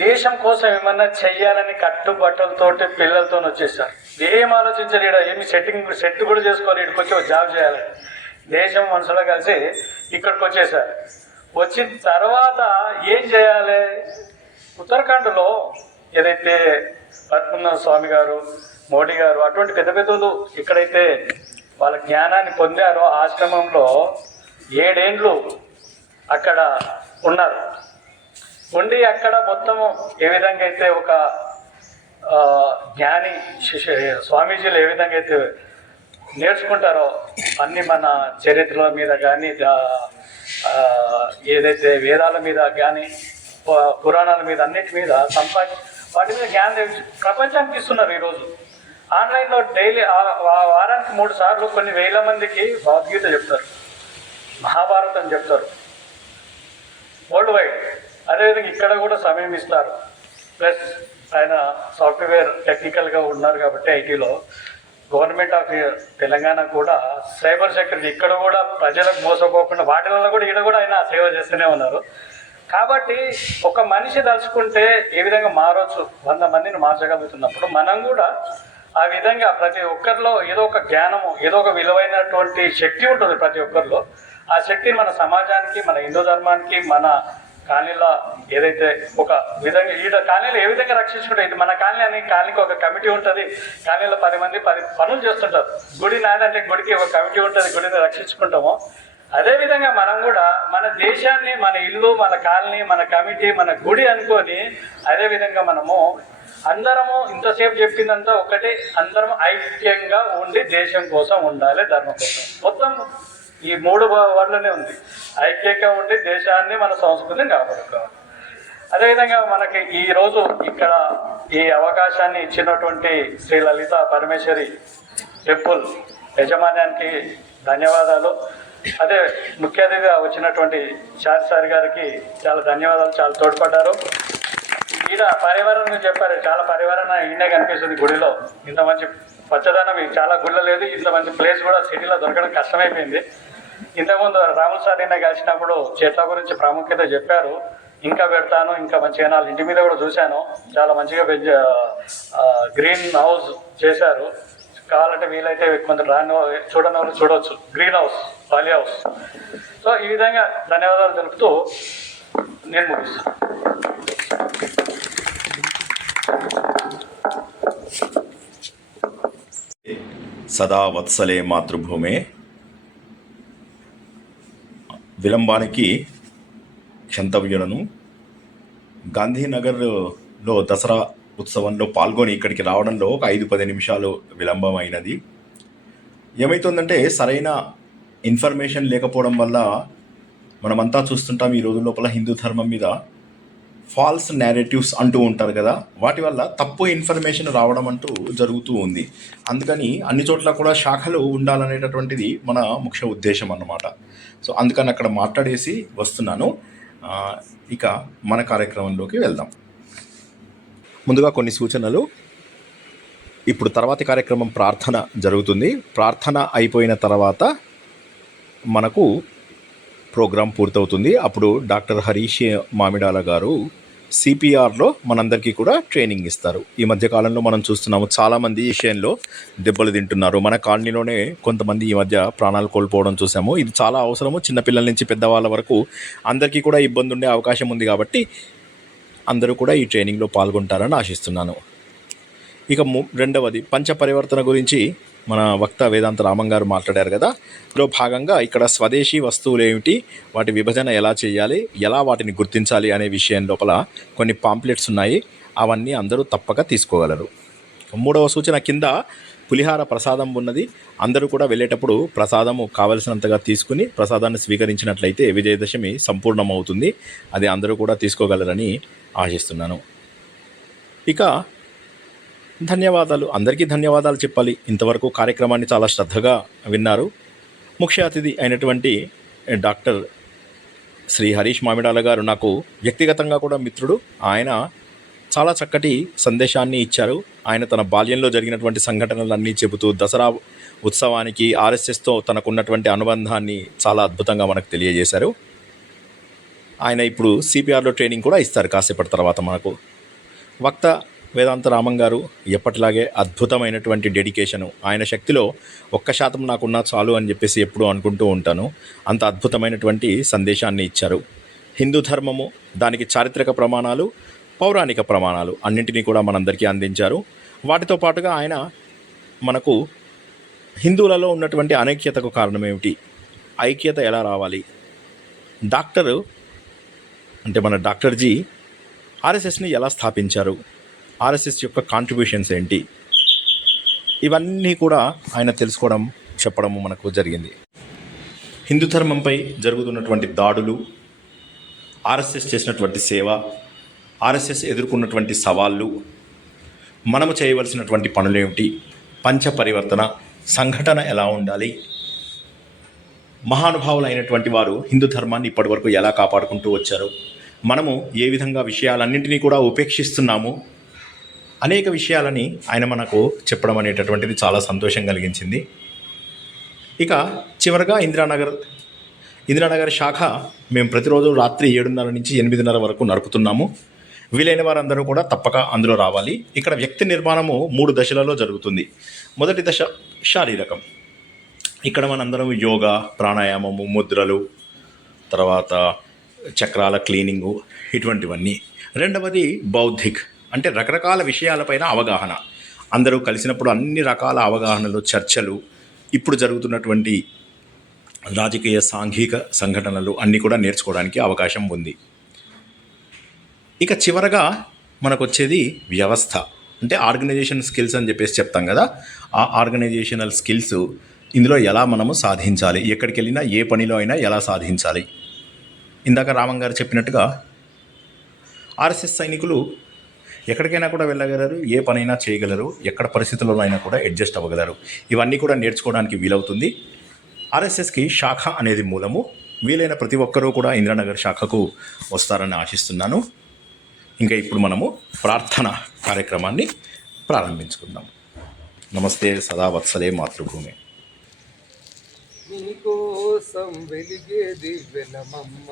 దేశం కోసం ఏమన్నా చెయ్యాలని కట్టుబట్టలతోటి పిల్లలతో వచ్చేసారు. ఏం ఆలోచించలేడు, ఏమి సెట్ కూడా చేసుకోవాలి, ఇక్కడికి వచ్చి ఒక జాబ్ చేయాలి. దేశం మనసులో కలిసి ఇక్కడికి వచ్చేసారు. వచ్చిన తర్వాత ఏం చేయాలి? ఉత్తరాఖండ్లో ఏదైతే పద్మనాభ స్వామి గారు, మోడీ గారు అటువంటి పెద్ద పెద్దలు ఎక్కడైతే వాళ్ళ జ్ఞానాన్ని పొందారో ఆశ్రమంలో 7 ఏండ్లు అక్కడ ఉన్నారు. ఉండి అక్కడ మొత్తం ఏ విధంగా అయితే ఒక జ్ఞాని స్వామీజీలు ఏ విధంగా అయితే నేర్చుకుంటారో అన్ని మన చరిత్రల మీద కానీ ఏదైతే వేదాల మీద కానీ పురాణాల మీద అన్నిటి మీద వాటి మీద జ్ఞానం ప్రపంచానికి ఇస్తున్నారు. ఈరోజు ఆన్లైన్లో డైలీ వారానికి 3 సార్లు కొన్ని వేల మందికి భగవద్గీత చెప్తారు, మహాభారతం చెప్తారు వరల్డ్ వైడ్. అదేవిధంగా ఇక్కడ కూడా సమయం ఇస్తారు. ప్లస్ ఆయన సాఫ్ట్వేర్ టెక్నికల్గా ఉన్నారు కాబట్టి ఐటీలో గవర్నమెంట్ ఆఫ్ తెలంగాణ కూడా సైబర్ సెక్యూరిటీ ఇక్కడ కూడా ప్రజలకు మోసపోకుండా వాటి వల్ల కూడా ఈడ కూడా ఆయన సేవ చేస్తూనే ఉన్నారు. కాబట్టి ఒక మనిషి తలుచుకుంటే ఏ విధంగా మారవచ్చు, 100 మందిని మార్చగలుగుతున్నప్పుడు మనం కూడా ఆ విధంగా ప్రతి ఒక్కరిలో ఏదో ఒక జ్ఞానము, ఏదో ఒక విలువైనటువంటి శక్తి ఉంటుంది ప్రతి ఒక్కరిలో. ఆ శక్తిని మన సమాజానికి, మన హిందూ ధర్మానికి, మన కాలనీలో ఏదైతే ఒక విధంగా ఈ కాలనీలో ఏ విధంగా రక్షించుకుంటే, ఇది మన కాలనీకి ఒక కమిటీ ఉంటుంది. కాలనీలో 10 మంది 10 పనులు చేస్తుంటారు. గుడి నాదంటే గుడికి ఒక కమిటీ ఉంటుంది, గుడిని రక్షించుకుంటాము. అదేవిధంగా మనం కూడా మన దేశాన్ని, మన ఇల్లు, మన కాలనీ, మన కమిటీ, మన గుడి అనుకొని అదేవిధంగా మనము అందరము ఇంతసేపు చెప్పిందంతా ఒకటి, అందరం ఐక్యంగా ఉండి దేశం కోసం ఉండాలి, ధర్మం కోసం. మొత్తం ఈ 3 వర్డ్లోనే ఉంది. ఐక్యంగా ఉండి దేశాన్ని, మన సంస్కృతిని కాపాడుకోవాలి. అదేవిధంగా మనకి ఈరోజు ఇక్కడ ఈ అవకాశాన్ని ఇచ్చినటువంటి శ్రీ లలిత పరమేశ్వరి టెంపుల్ యజమాన్యానికి ధన్యవాదాలు. అదే ముఖ్య అతిథిగా వచ్చినటువంటి శాస్త్రి గారికి చాలా ధన్యవాదాలు, చాలా తోడ్పడ్డారు. ఈయన పర్యావరణం చెప్పారు, చాలా పర్యావరణం ఈయనే కనిపిస్తుంది గుడిలో. ఇంత మంచి పచ్చదనం చాలా గుళ్ళ లేదు, ఇంత మంచి ప్లేస్ కూడా సిటీలో దొరకడం కష్టమైపోయింది. ఇంతకుముందు రాముల సార్ నిన్న కలిసినప్పుడు చెట్ల గురించి ప్రాముఖ్యత చెప్పారు. ఇంకా పెడతాను, ఇంకా మంచిగా వాళ్ళ ఇంటి మీద కూడా చూశాను, చాలా మంచిగా గ్రీన్ హౌస్ చేశారు. కావాలంటే వీలైతే కొంత చూడని వాళ్ళు చూడవచ్చు, గ్రీన్ హౌస్, పాలి హౌస్. సో ఈ విధంగా ధన్యవాదాలు తెలుపుతూ నేను ముగిస్తాను. సదా వత్సలే మాతృభూమే. విలంబానికి క్షంతవ్యులను గాంధీనగర్లో దసరా ఉత్సవంలో పాల్గొని ఇక్కడికి రావడంలో ఒక 5-10 నిమిషాలు విలంబం అయినది. ఏమవుతుందంటే సరైన ఇన్ఫర్మేషన్ లేకపోవడం వల్ల మనమంతా చూస్తుంటాం ఈ రోజు లోపల హిందూ ధర్మం మీద ఫాల్స్ నేరేటివ్స్ అంటూ ఉంటారు కదా, వాటి వల్ల తప్పు ఇన్ఫర్మేషన్ రావడం అంటూ జరుగుతూ ఉంది. అందుకని అన్ని చోట్ల కూడా శాఖలు ఉండాలనేటటువంటిది మన ముఖ్య ఉద్దేశం అన్నమాట. సో అందుకని అక్కడ మాట్లాడేసి వస్తున్నాను. ఇక మన కార్యక్రమంలోకి వెళ్దాం. ముందుగా కొన్ని సూచనలు. ఇప్పుడు తర్వాతి కార్యక్రమం ప్రార్థన జరుగుతుంది. ప్రార్థన అయిపోయిన తర్వాత మనకు ప్రోగ్రాం పూర్తవుతుంది. అప్పుడు డాక్టర్ హరీష్ మామిడాల గారు సిపిఆర్లో మనందరికీ కూడా ట్రైనింగ్ ఇస్తారు. ఈ మధ్యకాలంలో మనం చూస్తున్నాము చాలామంది ఈ విషయంలో దెబ్బలు తింటున్నారు. మన కాలనీలోనే కొంతమంది ఈ మధ్య ప్రాణాలు కోల్పోవడం చూసాము. ఇది చాలా అవసరము. చిన్నపిల్లల నుంచి పెద్దవాళ్ళ వరకు అందరికీ కూడా ఇబ్బంది ఉండే అవకాశం ఉంది కాబట్టి అందరూ కూడా ఈ ట్రైనింగ్లో పాల్గొంటారని ఆశిస్తున్నాను. ఇక రెండవది పంచపరివర్తన గురించి మన వక్త వేదాంత రామం గారు మాట్లాడారు కదా. ఇందులో భాగంగా ఇక్కడ స్వదేశీ వస్తువులు ఏమిటి, వాటి విభజన ఎలా చేయాలి, ఎలా వాటిని గుర్తించాలి అనే విషయం లోపల కొన్ని పాంప్లెట్స్ ఉన్నాయి. అవన్నీ అందరూ తప్పక తీసుకోగలరు. మూడవ సూచన, కింద పులిహార ప్రసాదం ఉన్నది. అందరూ కూడా వెళ్ళేటప్పుడు ప్రసాదము కావలసినంతగా తీసుకుని ప్రసాదాన్ని స్వీకరించినట్లయితే విజయదశమి సంపూర్ణమవుతుంది. అది అందరూ కూడా తీసుకోగలరని ఆశిస్తున్నాను. ఇక ధన్యవాదాలు, అందరికీ ధన్యవాదాలు చెప్పాలి. ఇంతవరకు కార్యక్రమాన్ని చాలా శ్రద్ధగా విన్నారు. ముఖ్య అతిథి అయినటువంటి డాక్టర్ శ్రీ హరీష్ మామిడాల గారు నాకు వ్యక్తిగతంగా కూడా మిత్రుడు. ఆయన చాలా చక్కటి సందేశాన్ని ఇచ్చారు. ఆయన తన బాల్యంలో జరిగినటువంటి సంఘటనలన్నీ చెబుతూ దసరా ఉత్సవానికి ఆర్ఎస్ఎస్తో తనకున్నటువంటి అనుబంధాన్ని చాలా అద్భుతంగా మనకు తెలియజేశారు. ఆయన ఇప్పుడు సిపిఆర్లో ట్రైనింగ్ కూడా ఇస్తారు కాసేపటి తర్వాత మనకు. వక్త వేదాంత రామన్ గారు ఎప్పటిలాగే అద్భుతమైనటువంటి డెడికేషను, ఆయన శక్తిలో 1% నాకున్నా చాలు అని చెప్పేసి ఎప్పుడూ అనుకుంటూ ఉంటాను. అంత అద్భుతమైనటువంటి సందేశాన్ని ఇచ్చారు. హిందూ ధర్మము, దానికి చారిత్రక ప్రమాణాలు, పౌరాణిక ప్రమాణాలు అన్నింటినీ కూడా మనందరికీ అందించారు. వాటితో పాటుగా ఆయన మనకు హిందువులలో ఉన్నటువంటి అనైక్యతకు కారణం ఏమిటి, ఐక్యత ఎలా రావాలి, డాక్టరు అంటే మన డాక్టర్జీ ఆర్ఎస్ఎస్ని ఎలా స్థాపించారు, ఆర్ఎస్ఎస్ యొక్క కాంట్రిబ్యూషన్స్ ఏంటి, ఇవన్నీ కూడా ఆయన తెలుసుకోవడం చెప్పడము మనకు జరిగింది. హిందూ ధర్మంపై జరుగుతున్నటువంటి దాడులు, ఆర్ఎస్ఎస్ చేసినటువంటి సేవ, ఆర్ఎస్ఎస్ ఎదుర్కొన్నటువంటి సవాళ్ళు, మనము చేయవలసినటువంటి పనులేమిటి, పంచ పరివర్తన సంఘటన ఎలా ఉండాలి, మహానుభావులైనటువంటి వారు హిందూ ధర్మాన్ని ఇప్పటివరకు ఎలా కాపాడుకుంటూ వచ్చారు, మనము ఏ విధంగా విషయాలన్నింటినీ కూడా ఉపేక్షిస్తున్నాము, అనేక విషయాలని ఆయన మనకు చెప్పడం అనేటటువంటిది చాలా సంతోషం కలిగించింది. ఇక చివరగా ఇందిరానగర్ శాఖ మేము ప్రతిరోజు రాత్రి 7:30 నుంచి 8:30 వరకు నడుపుతున్నాము. వీలైన వారందరూ కూడా తప్పక అందులో రావాలి. ఇక్కడ వ్యక్తి నిర్మాణము 3 దశలలో జరుగుతుంది. మొదటి దశ శారీరకం. ఇక్కడ మనందరం యోగా, ప్రాణాయామము, ముద్రలు, తర్వాత చక్రాల క్లీనింగు, ఇటువంటివన్నీ. రెండవది బౌద్ధిక్, అంటే రకరకాల విషయాలపైన అవగాహన. అందరూ కలిసినప్పుడు అన్ని రకాల అవగాహనలు, చర్చలు, ఇప్పుడు జరుగుతున్నటువంటి రాజకీయ సాంఘిక సంఘటనలు అన్నీ కూడా నేర్చుకోవడానికి అవకాశం ఉంది. ఇక చివరగా మనకు వచ్చేది వ్యవస్థ, అంటే ఆర్గనైజేషన్ స్కిల్స్ అని చెప్పేసి చెప్తాం కదా. ఆ ఆర్గనైజేషనల్ స్కిల్స్ ఇందులో ఎలా మనము సాధించాలి, ఎక్కడికి వెళ్ళినా ఏ పనిలో అయినా ఎలా సాధించాలి. ఇందాక రామన్ గారు చెప్పినట్టుగా ఆర్ఎస్ఎస్ సైనికులు ఎక్కడికైనా కూడా వెళ్ళగలరు, ఏ పనైనా చేయగలరు, ఎక్కడ పరిస్థితుల్లోనైనా కూడా అడ్జస్ట్ అవ్వగలరు. ఇవన్నీ కూడా నేర్చుకోవడానికి వీలవుతుంది. ఆర్ఎస్ఎస్కి శాఖ అనేది మూలము. వీలైన ప్రతి ఒక్కరూ కూడా ఇందిరానగర్ శాఖకు వస్తారని ఆశిస్తున్నాను. ఇంకా ఇప్పుడు మనము ప్రార్థన కార్యక్రమాన్ని ప్రారంభించుకుందాం. నమస్తే సదా వత్సలే మాతృభూమి. నీకోసం వెలిగే దివ్యలమమ్మ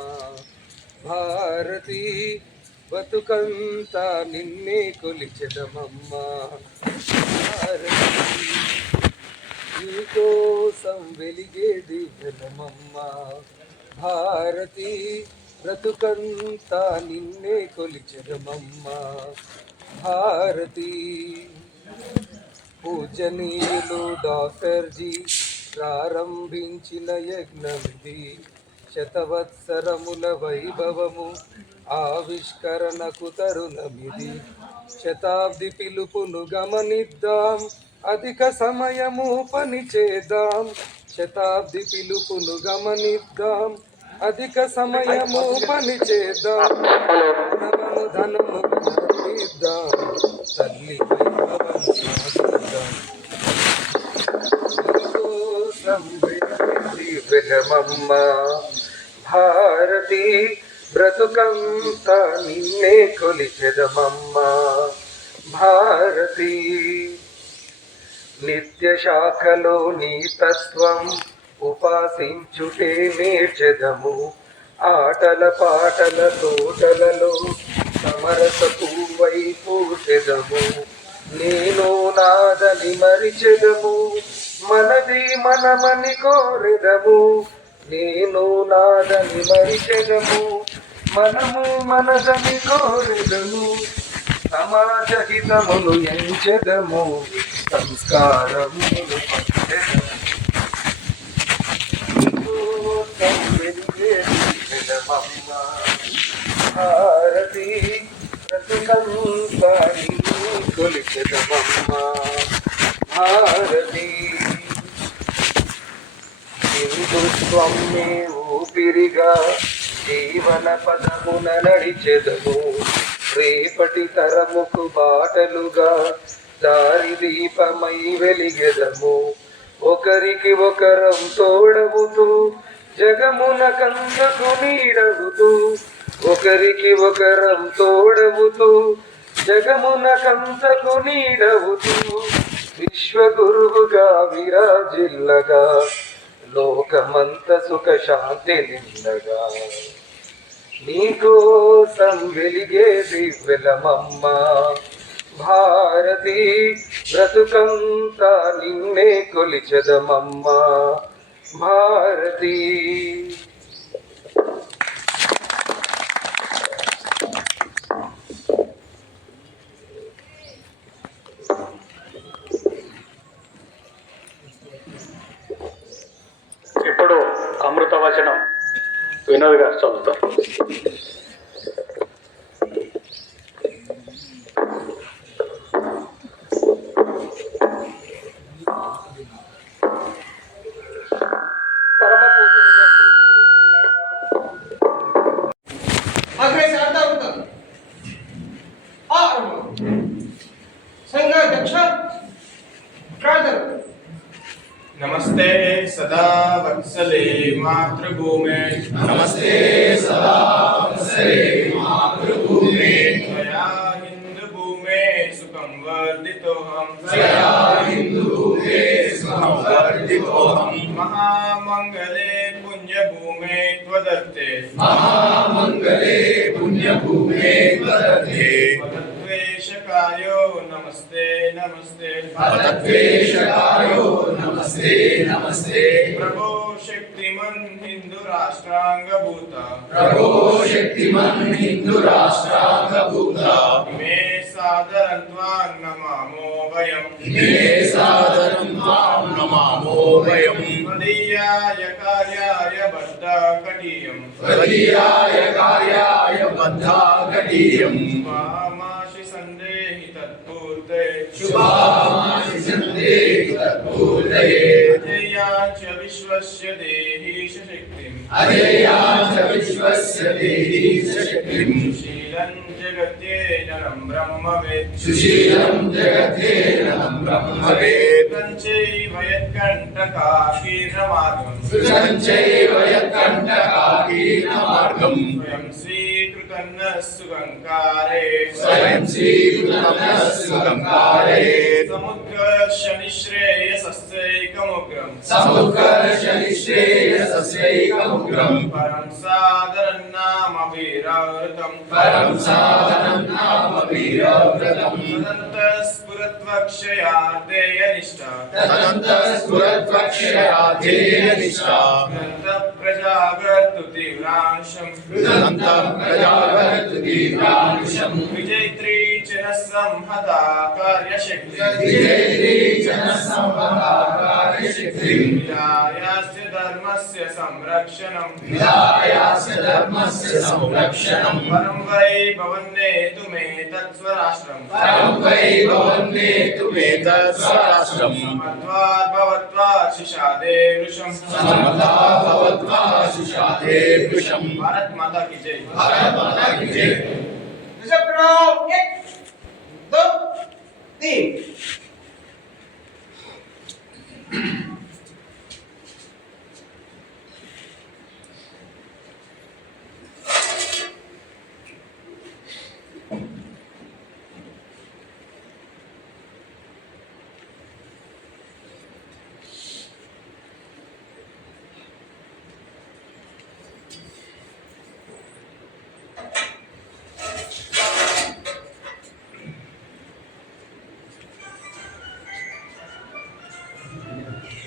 భారతి, బతుకంతా నిన్నే కొలిచెదమమ్మ భారతి. నీకోసం వెలిగే దివ్యలమమ్మ భారతి, బ్రతుకంతా నిన్నే కొలిచెదమమ్మ భారతి. పూజనీయులు డాక్టర్జీ ప్రారంభించిన యజ్ఞమిది, శతవత్సరముల వైభవము ఆవిష్కరణకు తరుణమిది. శతాబ్ది పిలుపును గమనిద్దాం, అధిక సమయము పని చేద్దాం. శతాబ్ది పిలుపును గమనిద్దాం, అధిక సమయము పని చేద్దాం. గుణమును ధనము ఇద్దాం, తల్లి వైభవము సాధిద్దాం. వెలమమ్మ భారతి, బ్రతుకంతా నిన్నే కొలిచెదమమ్మ భారతి. నిత్య శాఖలో నీ తత్వం ఉపాసించుటే నేర్చెదము. ఆటల పాటల తోటలలో సమరస పువ్వై పూసెదము. నేను నాదని మరిచెదము, మనది మనమని కోరెదము. నేను నాదని మరిచెదము, మనము మనదని కోరెదము. సమాజ హితమును ఎంచెదము, సంస్కారమును పంచెదము. భారతి, బ్రతుకంతా నిన్ను కొలిచెదమమ్మ భారతి. హిందుత్వమే ఊపిరిగా జీవన పదమున నడిచెదము. రేపటి తరముకు బాటలుగా దారి దీపమై వెలిగెదము. ఒకరికి ఒకరం తోడవుతూ జగమున కందకు నీడవుతూ, ఒకరికి ఒకరం తోడవుతూ జగమున కందకు నీడవుతూ, విశ్వగురువుగా విరాజిల్లగా లోకమంత సుఖ శాంతి నిండగా. నీకోసం వెలిగే దివ్యలమమ్మ భారతి, బ్రతుకంతా నిన్నే కొలిచెదమమ్మ భారతి. ఇప్పుడు అమృత వచనం వినోద్ గారు చదువుతారు. नमस्ते सदा वत्सले मातृभूमे, नमस्ते सदा वत्सले मातृभूमे, त्वया हिन्दुभूमे सुखं वर्धितोऽहं, त्वया हिन्दुभूमे सुखं वर्धितोऽहं, महामङ्गले पुण्यभूमे त्वदत्ते, महामङ्गले पुण्यभूमे त्वदत्ते, पदद्वेषकायो नमस्ते नमस्ते, पदद्वेषकायो नमस्ते नमस्ते, प्रभो शक्तिमन् हिन्दु राष्ट्राङ्गभूता, प्रभो शक्तिमन् हिन्दु राष्ट्राङ्गभूता, इमे सादरं त्वां नमामो वयम्, इमे सादरं त्वां नमामो वयम्, त्वदीयाय कार्याय बद्धकटीयम्, त्वदीयाय कार्याय बद्धाकटीयम्, शुभामाशि सन्देहि तत्पूर्ते, शुभामाशि सन्देहि तत्पूर्तये, अजेयाञ्च विश्वस्य देहीश शक्तिम्, अजेयाञ्च विश्वस्य देहीश शक्तिम्, सुशीलं जगत्येनं ब्रह्मवेत्, सुशीलं जगत्येनं ब्रह्मवेत्, तञ्चैव यत्कण्टकाकीर्णमार्गम्, सुसञ्चैव यत्कण्टकाकीर्णमार्गम्, स्वयं स्वीकृतन्नः सुगङ्कारे, स्वयं श्रीकृतनः सुगङ्कारे, समुत्कर्ष निःश्रेयसस्यैकमुग्रम्, समुत्कर्ष निःश्रेयसस्यैकमुग्रम्, परं सादरं नाम वीरावृतम्, परं साधनं नाम वीरव्रतम्, तदन्तः स्फुरत्वक्षयार्देयनिष्ठा, तदन्तः स्फुरत्वक्षया ध्येयनिष्ठा, ग्रन्थः प्रजागर्तु तीव्रांशम्, तदन्तः प्रजागर्तु तीव्रांशम्, विजयित्री च न संहता कार्यशक्तिः, विजयित्री च न संहता कार्यशक्तिम्, विधायास्य धर्मस्य संरक्षणम्, विधायास्य धर्मस्य संरक्षणम्, परं वै भवन्नेतु मे तत्स्वराष्ट्रम्, परं वै भवन्नेतु मे तत्स्वराष्ट्रम्, समत्वात् भवत्वात् शिशादेवृशम्, समता भवत्वा शिशाते वृषम्, भारत माता की जय। भारत माता की जय। Reserve 1 2 3 Thank you.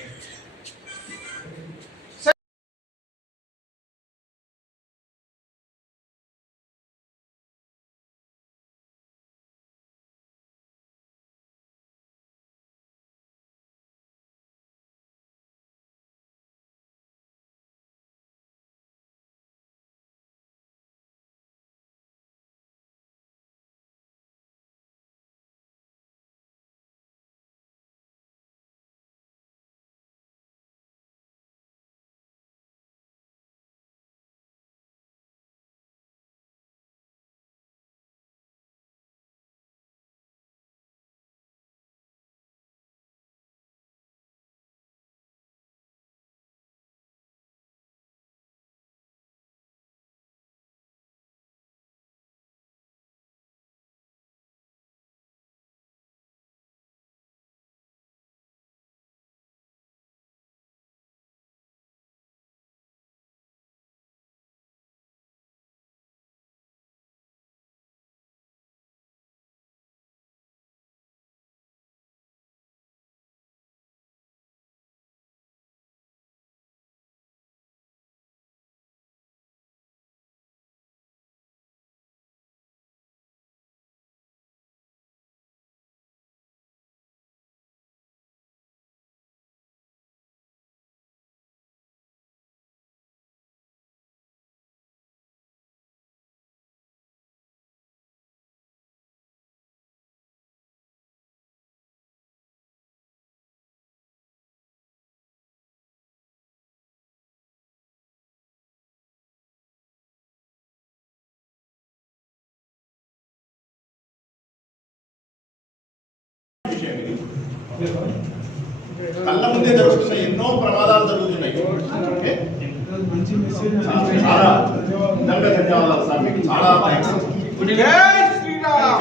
కళ్ళ ముందే జరుగుతున్నాయి, ఎన్నో ప్రమాదాలు జరుగుతున్నాయి. ఓకే? చాలా ధన్యవాదాలు సార్, మీకు చాలా థ్యాంక్స్. जय श्री राम।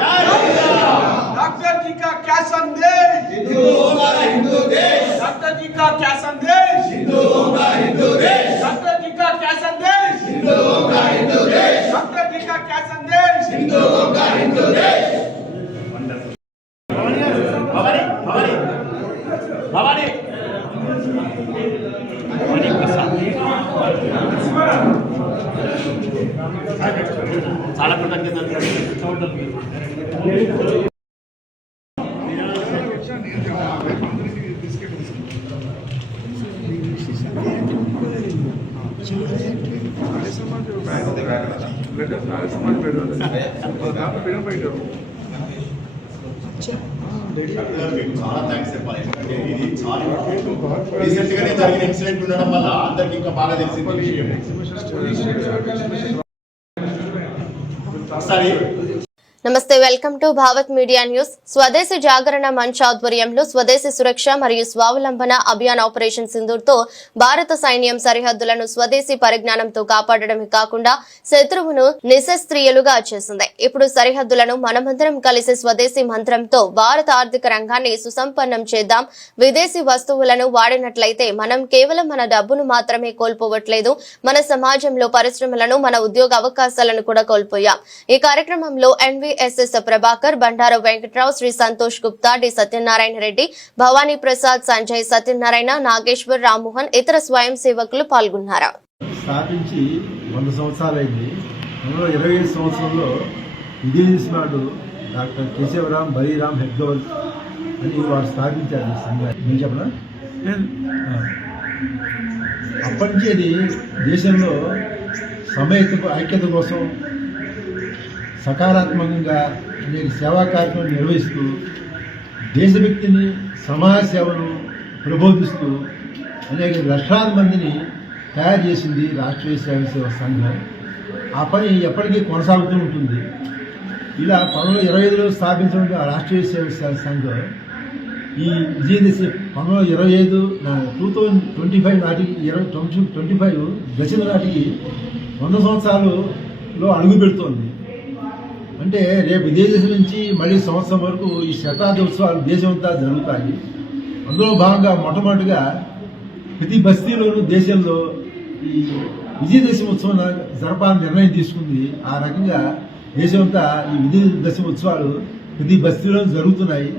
डॉक्टर जी का क्या संदेश? हिंदू होगा हिंदू देश। डॉक्टर जी का क्या संदेश? हिंदू होगा हिंदू देश। डॉक्टर जी का क्या संदेश? हिंदू होगा हिंदू देश। डॉक्टर जी का क्या संदेश? हिंदू होगा हिंदू देश। భవానీ భవానీ భవానీ చాలా కృతజ్ఞతలు. మీకు చాలా థ్యాంక్స్ చెప్పాలి, ఎందుకంటే ఇది చాలా రీసెంట్ గానే జరిగిన ఇన్సిడెంట్ ఉండడం వల్ల అందరికి ఇంకా బాగా తెలిసింది విషయం. ఒకసారి నమస్తే, welcome to Bharat media news. స్వదేశీ జాగరణ మంచ్ ఆధ్వర్యంలో స్వదేశీ సురక్ష మరియు స్వావలంబన అభియాన్ ఆపరేషన్ సింధూర్తో భారత సైన్యం సరిహద్దులను స్వదేశీ పరిజ్ఞానంతో కాపాడడమే కాకుండా శత్రువును నిశస్త్రీయులుగా చేసింది. ఇప్పుడు సరిహద్దులను మనమందరం కలిసి స్వదేశీ మంత్రంతో భారత ఆర్థిక రంగాన్ని సుసంపన్నం చేద్దాం. విదేశీ వస్తువులను వాడినట్లయితే మనం కేవలం మన డబ్బును మాత్రమే కోల్పోవట్లేదు, మన సమాజంలో పరిశ్రమలను, మన ఉద్యోగ అవకాశాలను కూడా కోల్పోయాం. ఈ కార్యక్రమంలో ఎస్ఎస్ ప్రభాకర్, బండారు వెంకట్రావు, శ్రీ సంతోష్ గుప్తా, డి సత్యనారాయణ రెడ్డి, భవానీ ప్రసాద్, సంజయ్, సత్యనారాయణ, నాగేశ్వర్, రామ్మోహన్, ఇతర స్వయం సేవకులు పాల్గొన్నారు. స్థాపించి 100 సంవత్సరాలైంది. అందులో 25 సంవత్సరంలో ఇంజనీర్స్ నాడు డాక్టర్ కేశవరామ్ బలీరామ్ హెగ్డోల్ అని వారు స్థాపించారు ఈ సంఘాన్ని. నేను చెప్పనా? అప్పటి నుంచి అది దేశంలో ఐక్యత కోసం సకారాత్మకంగా అనేక సేవా కార్యక్రమాలు నిర్వహిస్తూ దేశభక్తిని, సమాజ సేవను ప్రబోధిస్తూ అనేక లక్షలాది మందిని తయారు చేసింది రాష్ట్రీయ సేవా సంఘం. ఆ పని ఎప్పటికీ కొనసాగుతూ ఉంటుంది. ఇలా 1925లో స్థాపించిన రాష్ట్రీయ సేవా సంఘం ఈ విజయదశమి 1925 2025 నాటికి 2025 దశమి నాటికి 100 సంవత్సరాలలో అడుగు పెడుతోంది. అంటే రేపు విదేశం నుంచి మళ్ళీ సంవత్సరం వరకు ఈ శతాబ్ది ఉత్సవాలు దేశమంతా జరుగుతాయి. అందులో భాగంగా మొట్టమొదటిగా ప్రతి బస్తీలోనూ దేశంలో ఈ విజయదశమి ఉత్సవం జరపాలని నిర్ణయం తీసుకుంది. ఆ రకంగా దేశమంతా ఈ విజయదశమి ఉత్సవాలు ప్రతి బస్తీలో జరుగుతున్నాయి.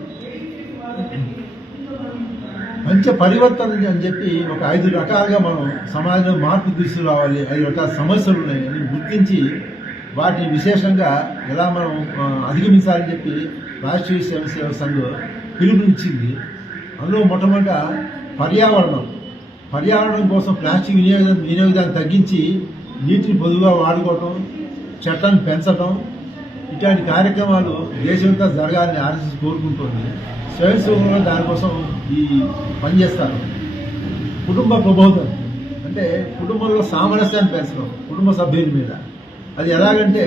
మంచి పరివర్తన అని చెప్పి ఒక 5 రకాలుగా మనం సమాజంలో మార్పు తీసుకురావాలి, 5 రకాల సమస్యలు ఉన్నాయని గుర్తించి వాటిని విశేషంగా ఎలా మనం అధిగమించాలని చెప్పి రాష్ట్రీయ సేవా సంఘం పిలుపునిచ్చింది. అందులో మొట్టమొదట పర్యావరణం కోసం ప్లాస్టిక్ వినియోగాన్ని తగ్గించి నీటిని పొదువుగా వాడుకోవటం, చెట్లను పెంచడం, ఇట్లాంటి కార్యక్రమాలు దేశమంతా జరగాలని ఆర్ఎస్ఎస్ కోరుకుంటుంది. స్వయం సేవకులు దానికోసం ఈ పనిచేస్తారు. కుటుంబ ప్రబోధం అంటే కుటుంబంలో సామరస్యాన్ని పెంచడం కుటుంబ సభ్యుల మీద. అది ఎలాగంటే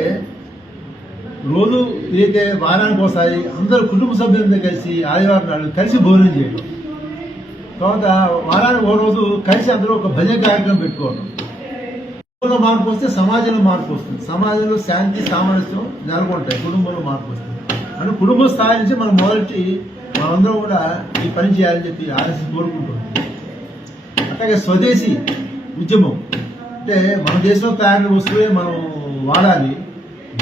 రోజు ఏదైతే వారానికి ఒకసారి అందరూ కుటుంబ సభ్యులతో కలిసి ఆదివారం నాడు కలిసి భోజనం చేయడం, తర్వాత వారానికి ఒక రోజు కలిసి అందరూ ఒక భజన కార్యక్రమం పెట్టుకోవడం. కుటుంబంలో మార్పు వస్తే సమాజంలో మార్పు వస్తుంది, సమాజంలో శాంతి సామరస్యం నెలకొంటాయి, కుటుంబంలో మార్పు వస్తుంది. అంటే కుటుంబ స్థాయి నుంచి మనం మొదటి మనందరం కూడా ఈ పని చేయాలని చెప్పి ఆర్ఎస్ఎస్ కోరుకుంటుంది. అట్లాగే స్వదేశీ ఉద్యమం అంటే మన దేశంలో తయారైన వస్తువే మనం వాడాలి.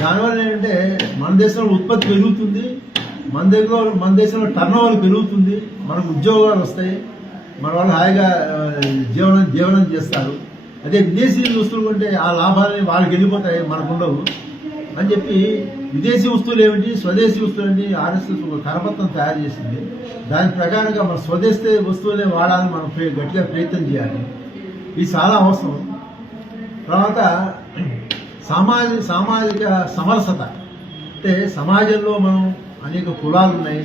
దానివల్ల ఏంటంటే మన దేశంలో ఉత్పత్తి పెరుగుతుంది, మన దేశంలో టర్నోవర్ పెరుగుతుంది, మనకు ఉద్యోగాలు వస్తాయి, మన వాళ్ళు హాయిగా జీవనం చేస్తారు. అదే విదేశీ వస్తువులు కొంటే ఆ లాభాలని వాళ్ళకి వెళ్ళిపోతాయి, మనకు ఉండవు అని చెప్పి విదేశీ వస్తువులు ఏమిటి, స్వదేశీ వస్తువులు ఏంటి ఆర్ఎస్ఎస్ ఒక కరపత్రం తయారు చేసింది. దాని ప్రకారంగా మన స్వదేశీ వస్తువులే వాడాలని మనం గట్టిగా ప్రయత్నం చేయాలి. ఇది చాలా అవసరం. తర్వాత సామాజిక సమరసత అంటే సమాజంలో మనం అనేక కులాలు ఉన్నాయి,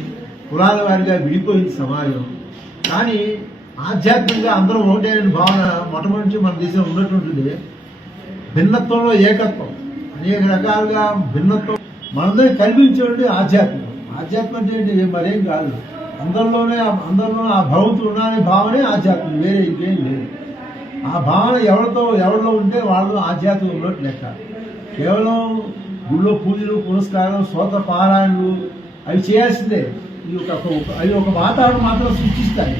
కులాల వారిగా విడిపోయింది సమాజం. కానీ ఆధ్యాత్మికంగా అందరూ ఒకటే అనే భావన మొట్టమొదటి నుంచి మన దేశంలో ఉన్నటువంటిది. భిన్నత్వంలో ఏకత్వం, అనేక రకాలుగా భిన్నత్వం మనందరికీ కల్పించేటువంటి ఆధ్యాత్మికం. ఆధ్యాత్మికం అంటే మరేం కాదు, అందరిలో ఆ భగవంతుడు ఉన్నాడనే భావనే ఆధ్యాత్మికం, వేరే ఇంకేం లేదు. ఆ భావన ఎవరిలో ఉంటే వాళ్ళు ఆధ్యాత్మికం ఉన్నట్టు లెక్క. కేవలం గుళ్ళో పూజలు పురస్కారాలు స్వత పారాయణలు అవి చేయాల్సిందే. అవి ఒక వాతావరణం మాత్రం సృష్టిస్తాయి.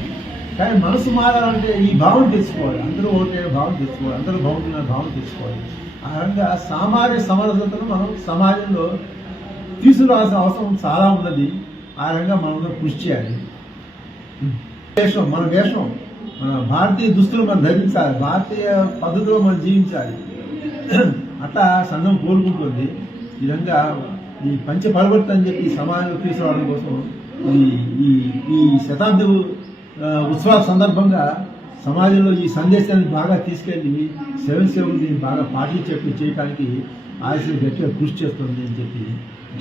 కానీ మనసు మారాలంటే ఈ భావం తెచ్చుకోవాలి, అందరూ ఒకటే భావం తెచ్చుకోవాలి, అందరూ బాగుంటున్న భావం తెచ్చుకోవాలి. ఆ రకంగా సామాజిక సమరసతను మనం సమాజంలో తీసుకురావాల్సిన అవసరం చాలా ఉన్నది. ఆ రకంగా మనం కృషి చేయాలి. వేషం మన భారతీయ దుస్తులు మనం ధరించాలి, భారతీయ పద్ధతిలో మనం జీవించాలి. అట్లా సంఘం కోరుకుంటుంది. ఈ విధంగా ఈ పంచ పరివర్తన అని చెప్పి సమాజంలో తీసుకురావడం కోసం ఈ శతాబ్ది ఉత్సవాల సందర్భంగా సమాజంలో ఈ సందేశాన్ని బాగా తీసుకెళ్లి సేవకులు దీన్ని బాగా పాటించేట్టు చేయడానికి ఆశలు గట్టిగా కృషి చేస్తుంది అని చెప్పి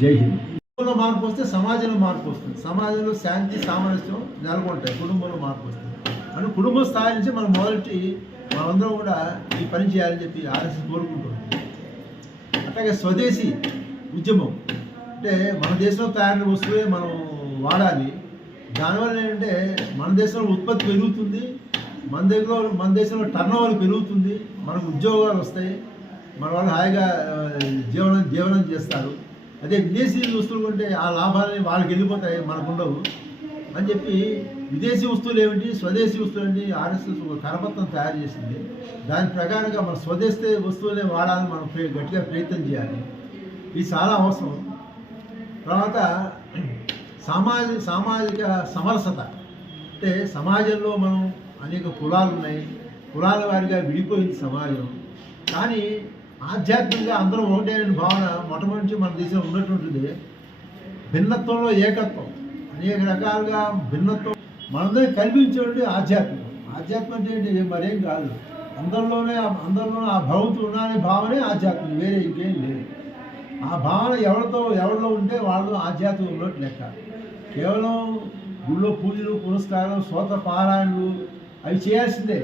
జై హింద్. కుటుంబంలో మార్పు వస్తే సమాజంలో మార్పు వస్తుంది, సమాజంలో శాంతి సామరస్యం నెలకొంటాయి, కుటుంబంలో మార్పు వస్తుంది. అని కుటుంబ స్థాయి నుంచి మనం మనందరం కూడా ఈ పని చేయాలని చెప్పి ఆర్ఎస్ఎస్ కోరుకుంటుంది. అట్లాగే స్వదేశీ ఉద్యమం అంటే మన దేశంలో తయారైన వస్తువులే మనం వాడాలి. దానివల్ల ఏంటంటే మన దేశంలో ఉత్పత్తి పెరుగుతుంది, మన దేశంలో టర్న్ ఓవర్ పెరుగుతుంది, మనకు ఉద్యోగాలు వస్తాయి, మన వాళ్ళు హాయిగా జీవనం చేస్తారు. అదే విదేశీ వస్తువులు కొంటే ఆ లాభాలని వాళ్ళకి వెళ్ళిపోతాయి, మనకు ఉండవు అని చెప్పి విదేశీ వస్తువులు ఏమిటి స్వదేశీ వస్తువులు ఏంటి ఆర్ఎస్ఎస్ ఒక కరపత్రం తయారు చేసింది. దాని ప్రకారంగా మన స్వదేశీ వస్తువులే వాడాలని మనం గట్టిగా ప్రయత్నం చేయాలి. ఇది చాలా అవసరం. తర్వాత సామాజిక సమరసత అంటే సమాజంలో మనం అనేక కులాలు ఉన్నాయి, కులాల వారిగా విడిపోయింది సమాజం. కానీ ఆధ్యాత్మికంగా అందరం ఒకటే భావన మొట్టమొదటి మన దేశంలో ఉన్నటువంటిది. భిన్నత్వంలో ఏకత్వం, అనేక రకాలుగా భిన్నత్వం మనందరం కల్పించేటువంటి ఆధ్యాత్మికం. ఆధ్యాత్మం అంటే ఏంటి మరేం కాదు, అందరిలో ఆ భగవంతుడు ఉన్నాడనే భావనే ఆధ్యాత్మికం, వేరే ఇంకేం లేదు. ఆ భావన ఎవరిలో ఉంటే వాళ్ళు ఆధ్యాత్మికం ఉన్నట్టు లెక్క. కేవలం గుళ్ళో పూజలు పురస్కారాలు స్వత పారాయణలు అవి చేయాల్సిందే.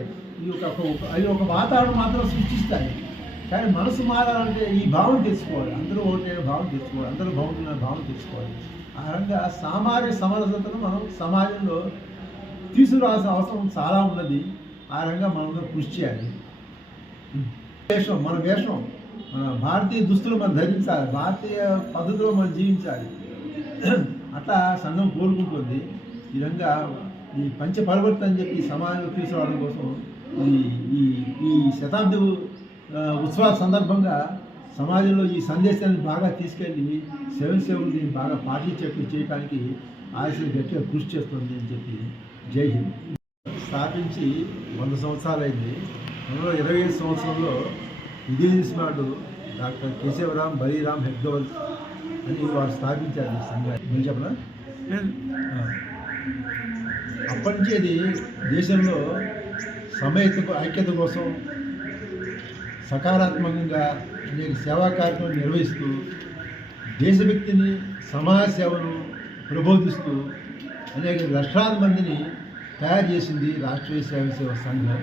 అవి ఒక వాతావరణం మాత్రం సృష్టిస్తాయి. కానీ మనసు మారాలంటే ఈ భావం తెచ్చుకోవాలి, అందరూ ఒకటే భావం తెచ్చుకోవాలి, అందరూ బాగుంటున్న భావం తెచ్చుకోవాలి. ఆ రకంగా సామాజిక సమరసతను మనం సమాజంలో తీసుకురావాల్సిన అవసరం చాలా ఉన్నది. ఆ రకంగా మనం కృషి చేయాలి. వేషం మన భారతీయ దుస్తులు మనం ధరించాలి, భారతీయ పద్ధతిలో మనం జీవించాలి. అట్లా సంఘం కోరుకుంటుంది. ఈ విధంగా ఈ పంచ పరివర్తన అని చెప్పి సమాజంలో తీసుకురావడం కోసం ఈ శతాబ్ది ఉత్సవాల సందర్భంగా సమాజంలో ఈ సందేశాన్ని బాగా తీసుకెళ్ళి సేవకులు దీన్ని బాగా పాటించేట్టు చేయడానికి ఆశలు గట్టిగా కృషి చేస్తుంది అని చెప్పి జై హింద్. స్థాపించి 100 సంవత్సరాలైంది. 2025 సంవత్సరంలో విజయనిస్మాడు డాక్టర్ కేశవరామ్ బలీరామ్ హెగ్డోల్ అని వారు స్థాపించారు ఈ సంఘాన్ని. నేను చెప్పనా? అప్పటి నుంచి అది దేశంలో ఐక్యత కోసం సకారాత్మకంగా అనేక సేవా కార్యక్రమాలు నిర్వహిస్తూ దేశభక్తిని సమాజ సేవను ప్రబోధిస్తూ అనేక లక్షలాది మందిని తయారు చేసింది రాష్ట్రీయ సేవ సంఘం.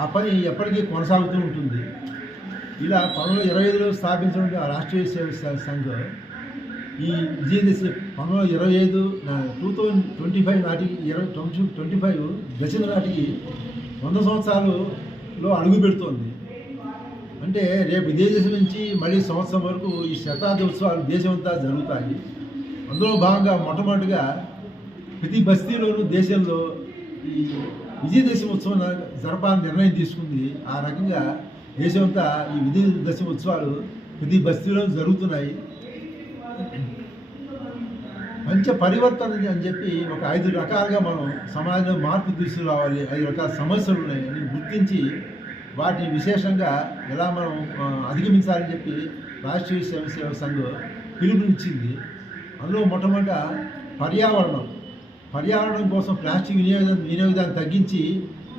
ఆ పని ఎప్పటికీ కొనసాగుతూ ఉంటుంది. ఇలా 1925లో స్థాపించిన రాష్ట్రీయ సేవ సంఘం ఈ విజయదశమి 1925 2025 నాటికి 2025 దశమి నాటికి 100 సంవత్సరాలలో అడుగు పెడుతోంది. అంటే రేపు విజయదశమి నుంచి మళ్ళీ సంవత్సరం వరకు ఈ శతాబ్ది ఉత్సవాలు దేశమంతా జరుగుతాయి. అందులో భాగంగా మొట్టమొదటిగా ప్రతి బస్తీలోనూ దేశంలో ఈ విజయదశమి ఉత్సవం జరపాలని నిర్ణయం తీసుకుంది. ఆ రకంగా దేశమంతా ఈ విజయదశమి ఉత్సవాలు ప్రతి బస్తీలో జరుగుతున్నాయి. పంచ పరివర్తన అని చెప్పి ఒక 5 రకాలుగా మనం సమాజంలో మార్పు తీసుకురావాలి, 5 రకాల సమస్యలు ఉన్నాయని గుర్తించి వాటిని విశేషంగా ఎలా మనం అధిగమించాలని చెప్పి రాష్ట్రీయ సేవ సంఘం పిలుపునిచ్చింది. అందులో మొట్టమొదట పర్యావరణం కోసం ప్లాస్టిక్ వినియోగాన్ని తగ్గించి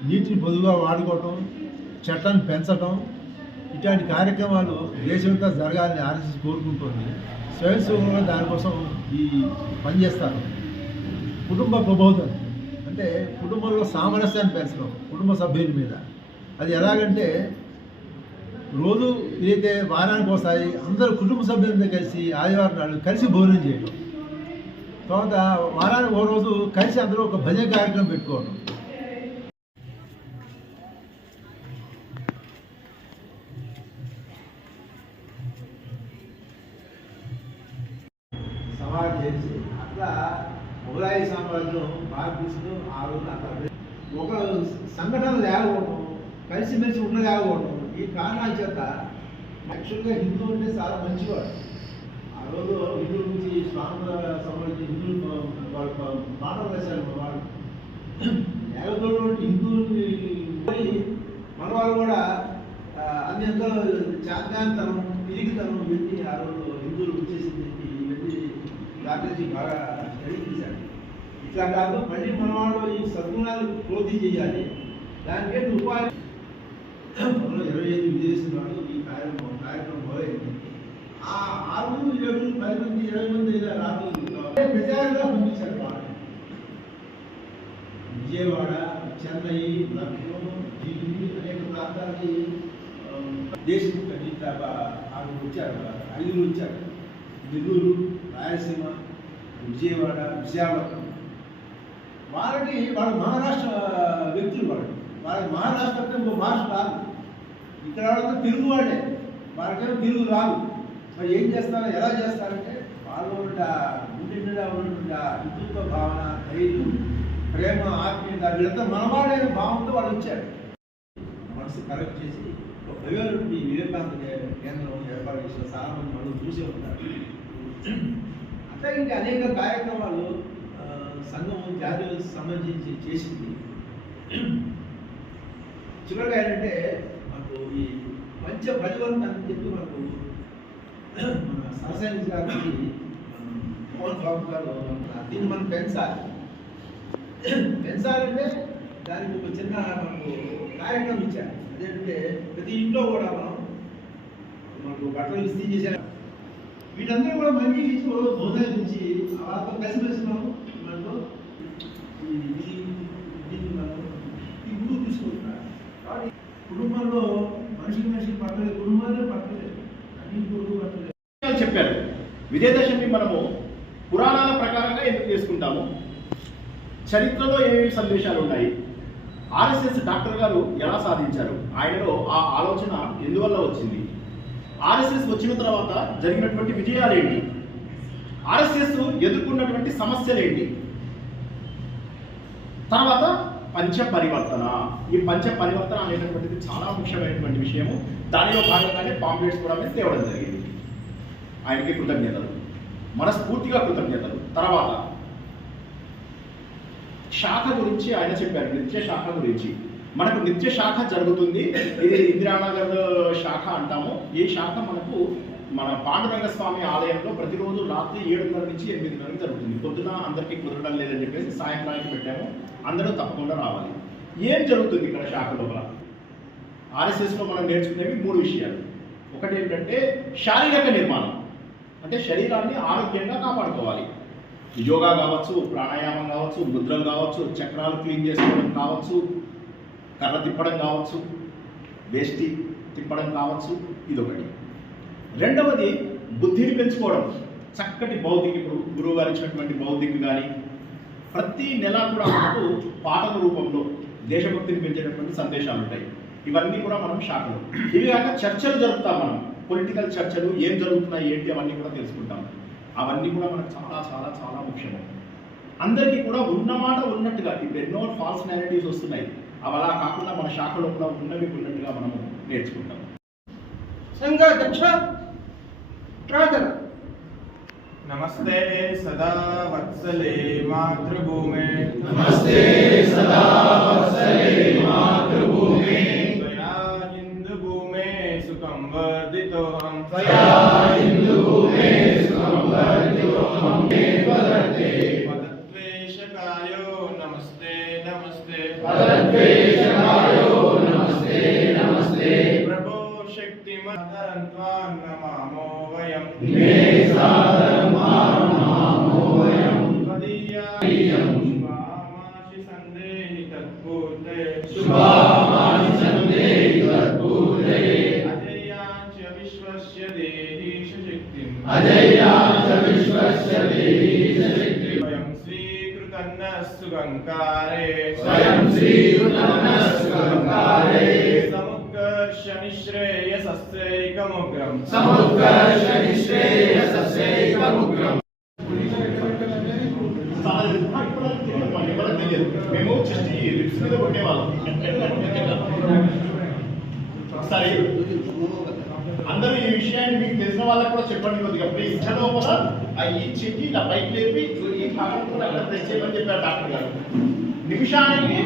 నీటిని పొదుపుగా వాడుకోవటం, చెట్లను పెంచడం ఇట్లాంటి కార్యక్రమాలు దేశమంతా జరగాలని ఆర్ఎస్ఎస్ కోరుకుంటుంది. స్వయం సేవకులుగా దానికోసం ఈ పనిచేస్తారు. కుటుంబ ప్రబోధం అంటే కుటుంబంలో సామరస్యాన్ని పెంచడం కుటుంబ సభ్యుల మీద. అది ఎలాగంటే రోజు ఏదైతే వారానికి ఒకసారి అందరూ కుటుంబ సభ్యులంతా కలిసి ఆదివారం నాడు కలిసి భోజనం చేయడం. తర్వాత వారానికి ఓ రోజు కలిసి అందరూ ఒక భజన కార్యక్రమం పెట్టుకోవడం. సమాధి చేసి అట్లా మొగలాయి సామ్రాజ్యం భారతదేశంలో ఆ రోజు అట్లా ఒక సంఘటన లేకపోవడం, కలిసిమెలిసి ఉండలేకపోవడం, ఈ కారణాల చేత యాక్చువల్గా హిందూ అంటే చాలా మంచివాడు. ఆ రోజు హిందువుల గురించి స్వాతంత్ర సంబంధించి హిందువులు వాళ్ళు మాటలు వేశారు. వాళ్ళు నేలతోడు హిందువుల్ని మన వాళ్ళు కూడా అన్యంత చాత్యానంతరం తిరిగితనం పెట్టి ఆ రోజు హిందువులు వచ్చేసింది ఇవన్నీ రాజేజీ బాగా స్టడీ చేశాడు. ఇట్లా కాదు, మళ్ళీ మన వాళ్ళు ఈ సద్గుణాలు క్రోధి చేయాలి, దానికే ఉపాయం 25 విదేశీ వాళ్ళు ఈ కార్యక్రమం మొదలైంది. ఆ 6, 7, 10 మంది 20 మంది రాజులు ప్రచారంగా పంపించారు. వాళ్ళు విజయవాడ, చెన్నై, లక్నో, ఢిల్లీ అనేక ప్రాంతాలకి దేశం వచ్చారు. 5 వచ్చారు. నెల్లూరు, రాయలసీమ, విజయవాడ, విశాఖపట్నం. వాళ్ళకి వాళ్ళు మహారాష్ట్ర వ్యక్తులు. వాళ్ళకి మహారాష్ట్ర అంటే ఇంకో భాష రాదు. ఇక్కడ వాళ్ళతో తెలుగు వాళ్ళే, వాళ్ళకేమో తెలుగు రాదు. మరి ఏం చేస్తారు, ఎలా చేస్తారంటే వాళ్ళు గుండె ఉన్నటువంటి హిందుత్వ భావన, ధైర్యం, ప్రేమ, ఆత్మీయత వీళ్ళంతా మనవాడైన భావంతో వాళ్ళు వచ్చారు. మనసు కరెక్ట్ చేసి ఒక భవ్యమైనటువంటి వివేకానంద కేంద్రం ఏర్పాటు చేసిన చాలా మంది మనం చూసే ఉంటారు. అట్లా ఇంకా అనేక కార్యక్రమాలు సంఘం జాతీయ సంబంధించి చేసింది. చివరిగా ఏంటంటే మనకు ఈ పంచ ప్రతిబంధం అని చెప్పి మనకు మన సరసైన గారికి మోహన్ బాబు గారు దీన్ని మనం పెంచాలంటే దానికి ఒక చిన్న మనకు కార్యక్రమం ఇచ్చారు. అదేంటంటే ప్రతి ఇంట్లో కూడా మనకు బట్టలు ఇస్త్రీ చేశారు. వీటందరూ కూడా మంచి ఇచ్చి భోజనం నుంచి వాళ్ళతో కలిసిమెలిసి మనకు ఈ గురువు తీసుకుంటున్నారు. కాబట్టి కుటుంబంలో మనిషికి పట్టలేదు, కుటుంబాలే పట్టలేదు, అన్ని గురువు పట్టలేదు చెప్పారు. విజయదశమి మనము పురాణాల ప్రకారంగా ఎందుకు చేసుకుంటాము, చరిత్రలో ఏమేమి సందేశాలు ఉన్నాయి, ఆర్ఎస్ఎస్ డాక్టర్ గారు ఎలా సాధించారు, ఆయనలో ఆ ఆలోచన ఎందువల్ల వచ్చింది, ఆర్ఎస్ఎస్ వచ్చిన తర్వాత జరిగినటువంటి విజయాలు ఏంటి, ఆర్ఎస్ఎస్ ఎదుర్కొన్నటువంటి సమస్యలు ఏంటి, తర్వాత పంచ పరివర్తన. ఈ పంచ పరివర్తన అనేటటువంటిది చాలా ముఖ్యమైనటువంటి విషయము. దానిలో భాగంగానే పాంప్లెట్స్ కూడా మేము తేవడం జరిగింది. ఆయనకి కృతజ్ఞతలు, మనస్ఫూర్తిగా కృతజ్ఞతలు. తర్వాత శాఖ గురించి ఆయన చెప్పారు, నిత్య శాఖ గురించి. మనకు నిత్య శాఖ జరుగుతుంది, ఇది ఇందిరానగర్ శాఖ అంటాము. ఈ శాఖ మనకు మన పాండురంగ స్వామి ఆలయంలో ప్రతిరోజు రాత్రి 7:30 నుంచి 8:30 జరుగుతుంది. పొద్దున అందరికీ కుదరడం లేదని చెప్పేసి సాయంత్రానికి పెట్టాము, అందరూ తప్పకుండా రావాలి. ఏం జరుగుతుంది ఇక్కడ శాఖ లోపల? ఆర్ఎస్ఎస్లో మనం నేర్చుకునేవి 3 విషయాలు. ఒకటి ఏంటంటే శారీరక నిర్మాణం, అంటే శరీరాన్ని ఆరోగ్యంగా కాపాడుకోవాలి. యోగా కావచ్చు, ప్రాణాయామం కావచ్చు, ముద్రలు కావచ్చు, చక్రాలు క్లీన్ చేసుకోవడం కావచ్చు, కర్ర తిప్పడం కావచ్చు, వేష్టి తిప్పడం కావచ్చు, ఇదొకటి. రెండవది బుద్ధిని పెంచుకోవడం. చక్కటి బౌద్ధిక, ఇప్పుడు గురువు గారు ఇచ్చినటువంటి బౌద్ధిక కానీ ప్రతి నెల కూడా మనకు పాటల రూపంలో దేశభక్తిని పెంచేటటువంటి సందేశాలు ఉంటాయి. ఇవన్నీ కూడా మనం శాఖలు. ఇవి కాక చర్చలు జరుపుతాం, మనం పొలిటికల్ చర్చలు, ఏం జరుగుతున్నాయి ఏంటి అవన్నీ కూడా తెలుసుకుంటాం. అవన్నీ కూడా మనకు చాలా చాలా చాలా ముఖ్యము. అందరికీ కూడా ఉన్నమాట ఉన్నట్టుగా, ఇప్పుడు ఎన్నో ఫాల్స్ నేరేటివ్స్ వస్తున్నాయి, అవి అలా కాకుండా మన శాఖలో కూడా ఉన్నవి ఉన్నట్టుగా మనము నేర్చుకుంటాం. సంఘాధ్యక్ష ప్రార్థన. नमस्ते सदा वत्सले मातृभूमे, नमस्ते सदा वत्सले मातृभूमे, त्वया हिन्दुभूमे सुखं वर्धितोऽहं, त्वया हिन्दुभूमे सुखं वर्धितोऽहं मे वदते, पदद्वेषकायो नमस्ते नमस्ते, पदद्वेषकायो नमस्ते नमस्ते, प्रभो शक्तिमधरं त्वां नमामो वयं, मे सादरं नमामो वयं, त्वदीयं शुभामाशि सन्देहि तत्पूर्ते, शुभामाशि सन्देहि तत्पूर्ते, अजयाञ्च विश्वस्य देहीश शक्तिम्, अजयाञ्च विश्वस्य देहीश शक्तिम्, सुगंकारे स्वयं श्री सुगंकारे समुत्कर्षनिश्रेयसस्यैकमुग्रम् समुत्कर्षनिश्रेयसस्यैकमुग्रम् మేము జస్ట్ ఈ లిప్స్ మీద కొట్టేవాళ్ళం. సరే అందరూ ఈ విషయాన్ని మీకు తెలిసిన వాళ్ళకి కూడా చెప్పండి కొద్దిగా ప్లీజ్. లోపల ఈ చెక్కి ఇలా పైకి లేపి ఈ భాగం కూడా అక్కడ ప్రెస్ చేయమని చెప్పారు డాక్టర్ గారు. నిమిషానికి